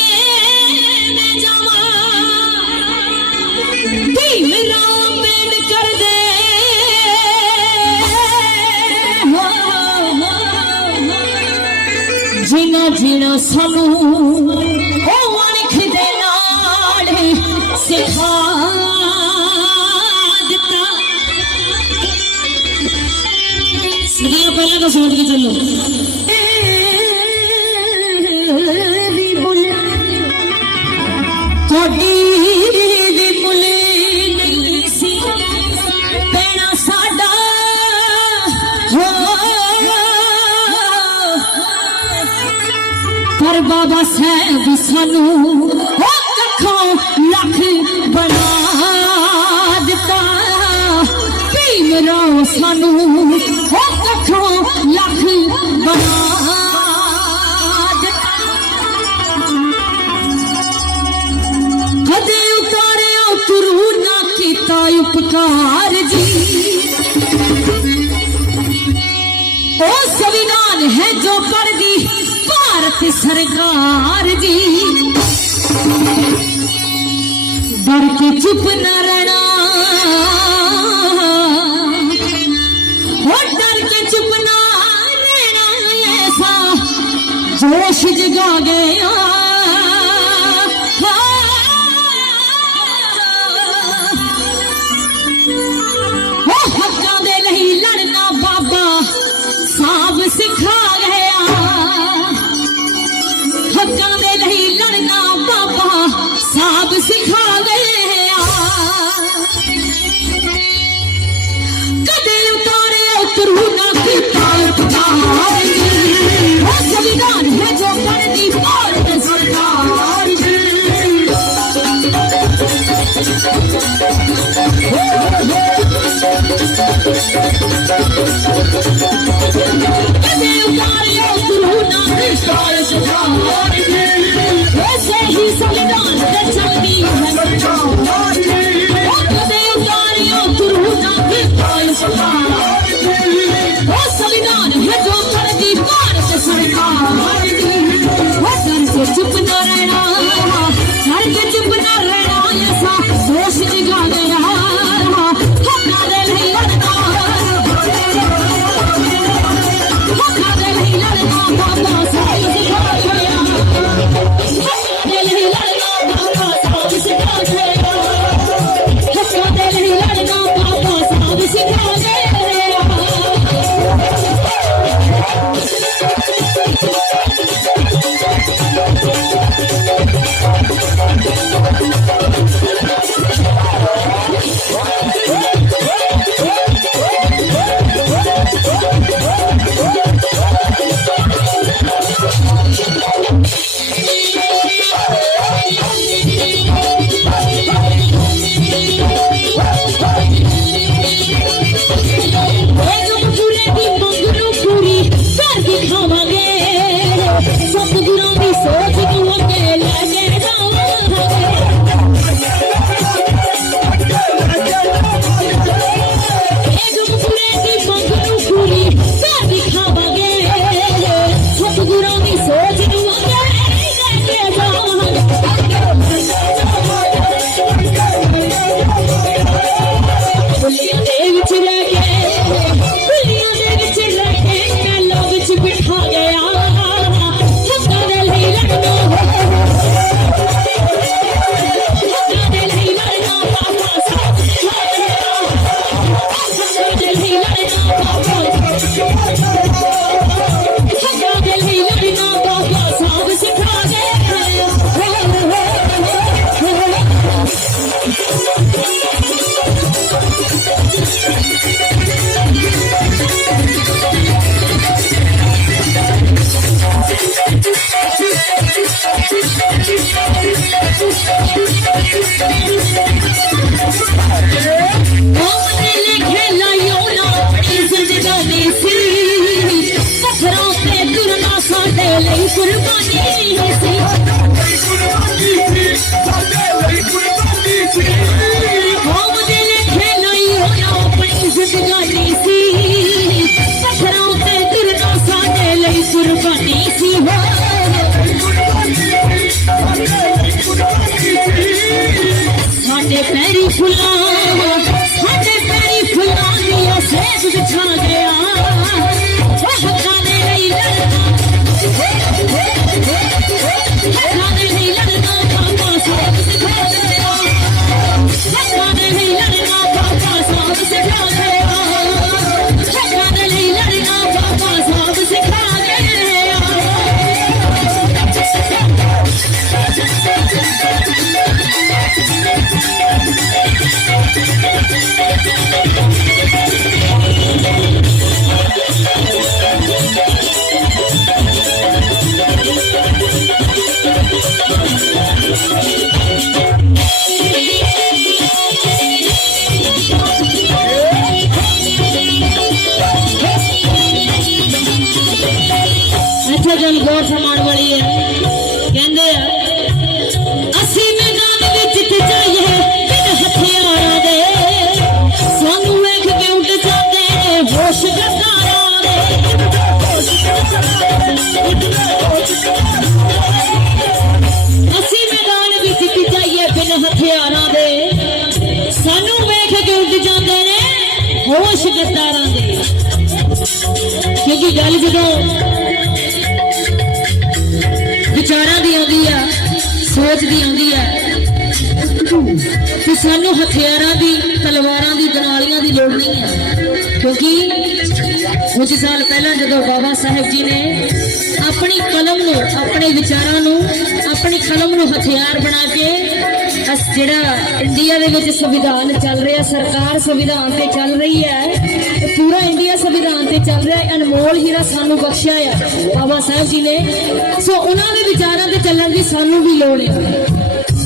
ने जावा भीमराव अंबेडकर दे जिना जिना सानू ओ अणख दे नाल सिखा दिता। सदियां पहले तो सोच के चलो पर बाबा साहब सानू कखों लख बना दिता। भीमराव सानू कखों लख बना दिता। कदे उतारिया तुरू ना कीता उपकार जी, ओ संविधान है जो कर दी भारत सरकार जी। डर के चुप न रहना, डर के चुप न रहना, ऐसा जोश जगा गया। हक्कां दे लई लड़ना बाबा साहब सिखा गया। हक्कां दे लई लड़ना बाबा साहब सिखा गया। कदे उतारे उतरू ना कीता उपकार जी, ओ संविधान है जो कर दी भारत सरकार जी। कदे उतारे उतरू ना कीता उपकार जी, ऐसे ही संविधान पे चलती है सरकार जी। कदे उतारे उतरू ना कीता उपकार जी, ओ संविधान है जो कर दी भारत सरकार जी। डर के चुप न रहना, डर के चुप न रहना, ऐसा होश जगा गया। हक्कां दे लई लड़ना कुर्बानी सी कुर्बानी सी साडे लई कुर्बानी सी कौम दे लेखे नहीं होया अपनी जिंदगानी सी पत्थरों ते तुरना साडे लई कुर्बानी सी हो साडे पैरी फुल्लां दिया सेब बिछा गया हक्कां दे लई लड़ना हक्कां दे लई लड़ना बाबा साहब सिखा गया हक्कां दे लई लड़ना बाबा साहब सिखा गया हक्कां दे लई लड़ना बाबा साहब सिखा गया अच्छा गल गौर समान वाली है कहंदे असी मैदान विच जित जाइए बिन हथियारां दे सानू वेख के उठ जांदे ने होश गद्दारां दे असी मैदान विच जित जाइए बिन हथियारां दे सानू वेख के उठ जांदे ने होश गद्दारां दे क्योंकि गल जदों विचारां दी आंदी आ सोच दी आंदी है कि सानू हथियारां दी तलवारां दी गनालियां दी लोड़ नहीं है क्योंकि कुछ साल पहला जदों बाबा साहब जी ने अपनी कलम नूं अपने विचारां नूं अपनी कलम नूं हथियार बना के जिहड़ा इंडिया दे विच संविधान चल रहा सरकार संविधान ते चल रही है पूरा इंडिया संविधान ते चल रहा है अनमोल हीरा सानू बख्शिया है बाबा साहब जी ने सो उन्हां दे विचारां ते चलण दी सानू भी लोड़ है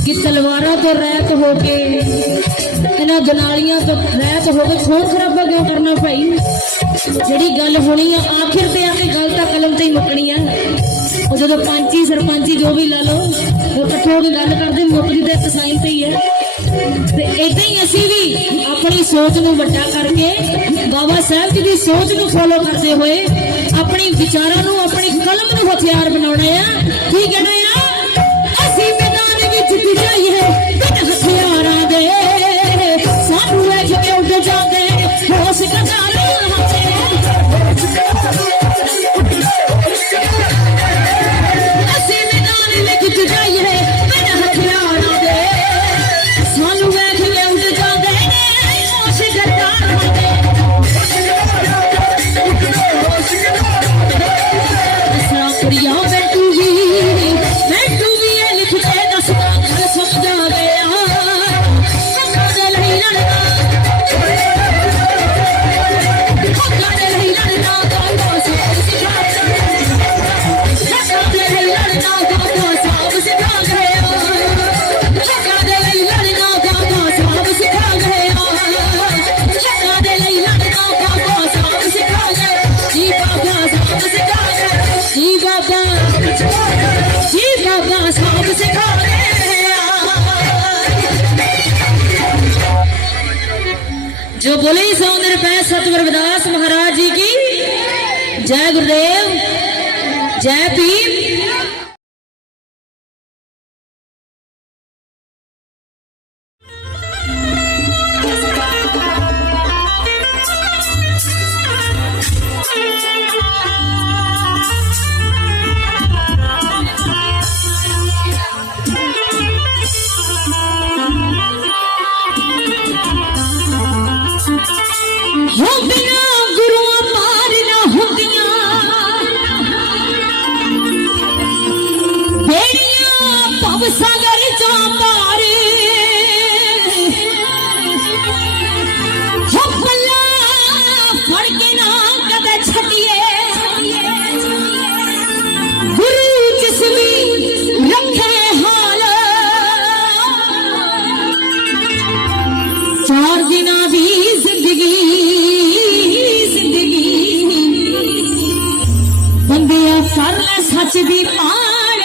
कि तलवारां तो रैत हो के इन्हां गनालियां तो रैत हो के खून खराबा क्यों करना भाई जिहड़ी गल होनी है आखिर ते आके गल तां कलम ते ही मुकनी है और जो पंची सरपंची जो भी ला लो वो इकट्ठे होकर गल करते मुकदी तो तसाइन से ही है इदा ही असी भी अपनी सोच नूं वड्डा करके बाबा साहब जी की सोच नूं फॉलो करते हुए अपनी विचारां नूं अपनी कलम नूं हथियार बनाउणा है की कहना है असी मैदान विच जित जाइए बिन हथियारां दे सानू वेख के उठ जांदे होश गद्दारां दे असी मैदान विच जित जाइए बिन हथियारां दे सानू वेख के उठ जांदे होश गद्दारां दे कुड़िया बैठू भी लिख के दसदा गल समझा गया हक्कां दे लई लड़ना बाबा साहब सिखा गया हक्कां दे लई लड़ना बाबा साहब सिखा गया हक्कां दे लई लड़ना बाबा साहब सिखा गया हक्कां दे लई लड़ना बाबा साहब सिखा गया जी बाबा साहब सिखा गया जी बाबा साहब सिखा गया जो बोले ही 100 रुपए सतगुरु रविदास महाराज जी की जय गुरुदेव जय पीर हो बिना गुरुआ पार ना होंदियां सच दी पाल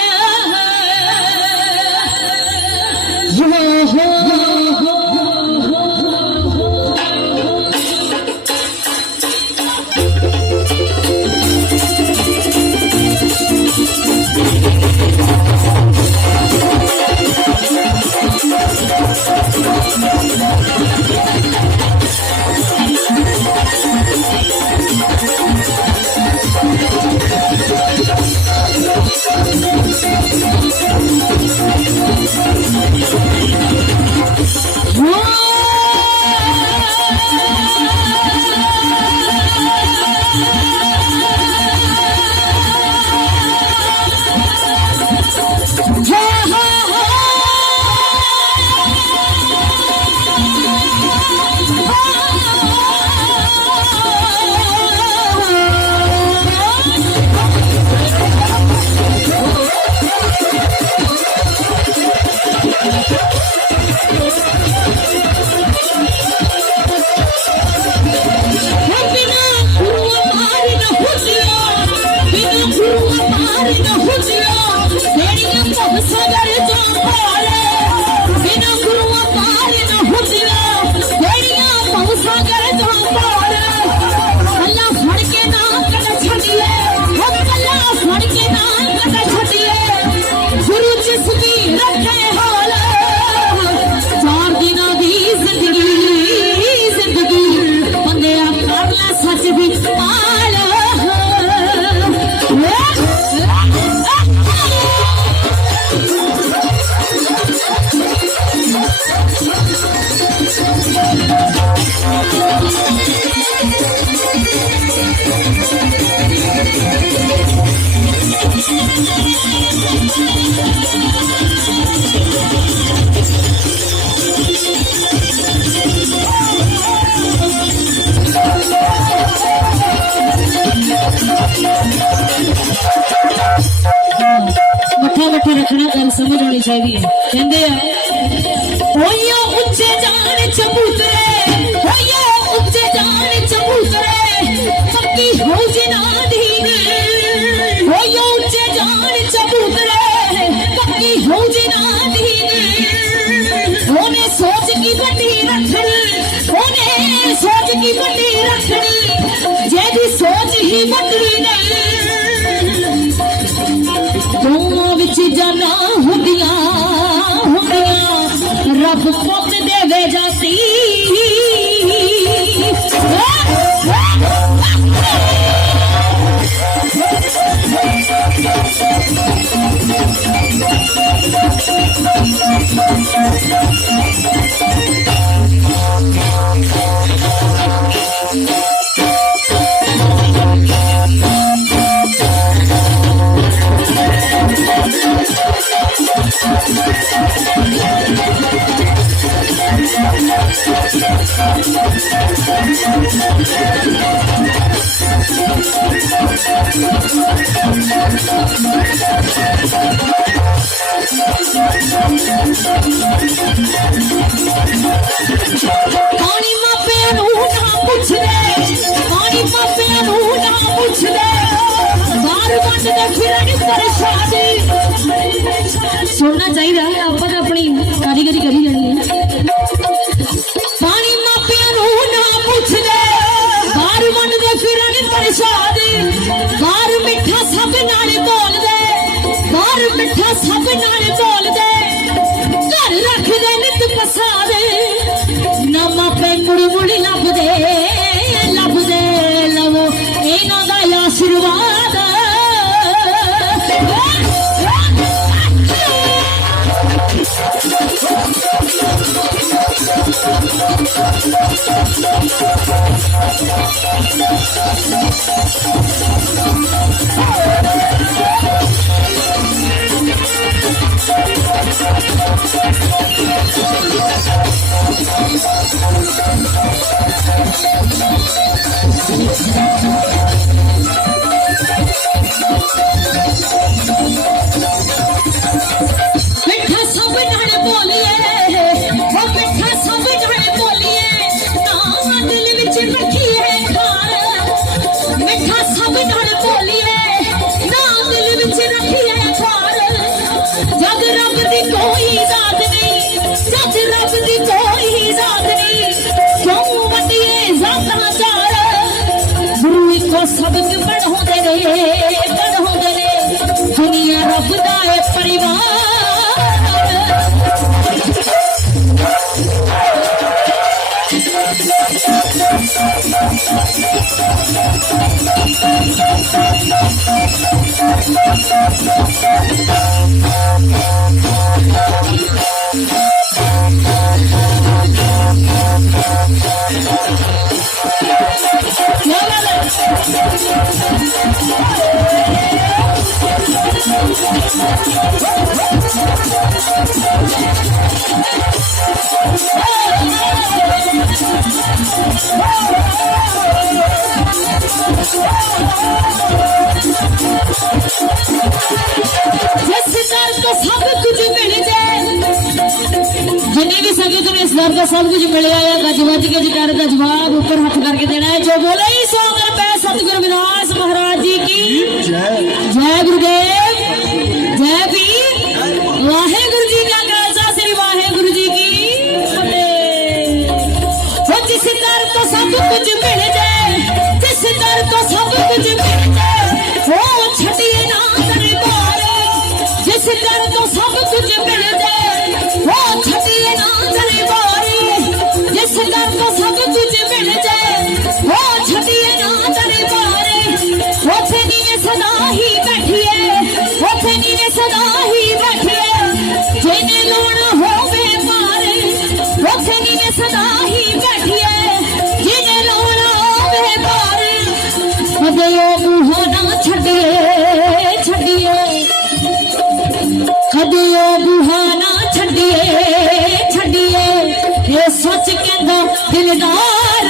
मठा रखना गल समझ होनी चाहिए कहते होइयो उच्चे जान चबूतरे होइयो उच्चे जान चबूतरे पक्की हो जिना दीने होइयो उच्चे जान चबूतरे पक्की हो जिना दीने होने सोच की बड़ी रखनी होने सोच की बड़ी रखनी जेदी सोच ही बड़ी नहीं दोनों विच जाना हुंदियां हुंदियां रब पुत देवे जाती पानी मापिया नू ना पुछ ले पानी मापिया नू ना पुछ ले बार वंड दे फिरन परेशानी सुनना चाहिए ਆਪਾਂ ਤਾਂ ਆਪਣੀ ਕਾਰੀਗਰੀ ਕਰੀ ਜਾਣੀ ਹੈ ਪਾਣੀ ਮਾਪਿਆਂ ਨੂੰ ਨਾ ਪੁੱਛ ਲੈ ਬਾਹਰ ਵੰਡ ਦੇ ਫਿਰਨ ਪਰੇਸ਼ਾਨੀ ਬਾਹਰ ਮਿੱਠਾ ਸਭ ਨਾਲ ਬੋਲਦੇ ਬਾਹਰ ਮਿੱਠਾ ਸਭ ਨਾਲ ਬੋਲਦੇ ਘਰ ਰੱਖਦੇ ਨਿਤ ਪਸਾਰੇ ਨਾ ਮਾਪੇ ਮੁੜ ਮੁੜ ਲੱਭਦੇ ਲੱਭਦੇ ਲਵੋ ਇਹਨਾਂ ਦਾ ਆਸ਼ੀਰਵਾਦ मिठा सब नाल बोलिए वो मिठा सब नाल बोलिए ना दिल विच रखिए खार मिठा सब नाल बोलिए ਬਣਾਉਂਦੇ ਨੇ ਦੁਨੀਆ ਰੱਬ ਦਾ ਏ ਪਰਿਵਾਰ जिस दर तो सब कुछ मिल जाए जिन्नी भी संगत ने इस दर का सब कुछ मिल आया गज वज के जयकारे का जवाब ऊपर हाथ करके देना है जो बोले ही सो अमर पै सतगुरु रविदास महाराज जी की जय गुरुदेव जय पीर वाहे गुरु जी का खालसा श्री वाहे गुरु जी की फतेह। जिस दर तो सब कुछ मिल जाए जिस दर तो सब कुछ मिल जाए वो छटिए ना दरबार जिस दर तो सब कुछ मिल जाए वो छटिए ना दरबार जिस दर तो सब कुछ मिल जाए वो छटिए ना दरबार उथे नीवे सदा ही बैठिए उथे नीवे सदा ही बैठिए जिन्हें लोना होवे मारे उथे नीवे सदा ही बैठिए जिन्हें लोना होवे मारे कदे ओ बूहा ना छड़िए छड़िए कदे ओ बूहा ना छड़िए छड़िए ये सच कहंदा दिलदार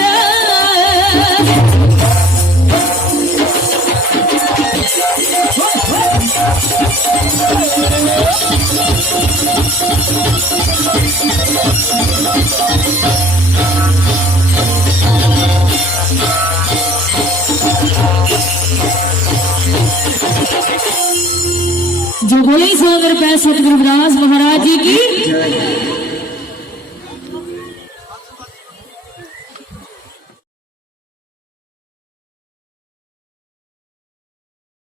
जो बोले सो अगर पै सतगुरु रविदास महाराज जी की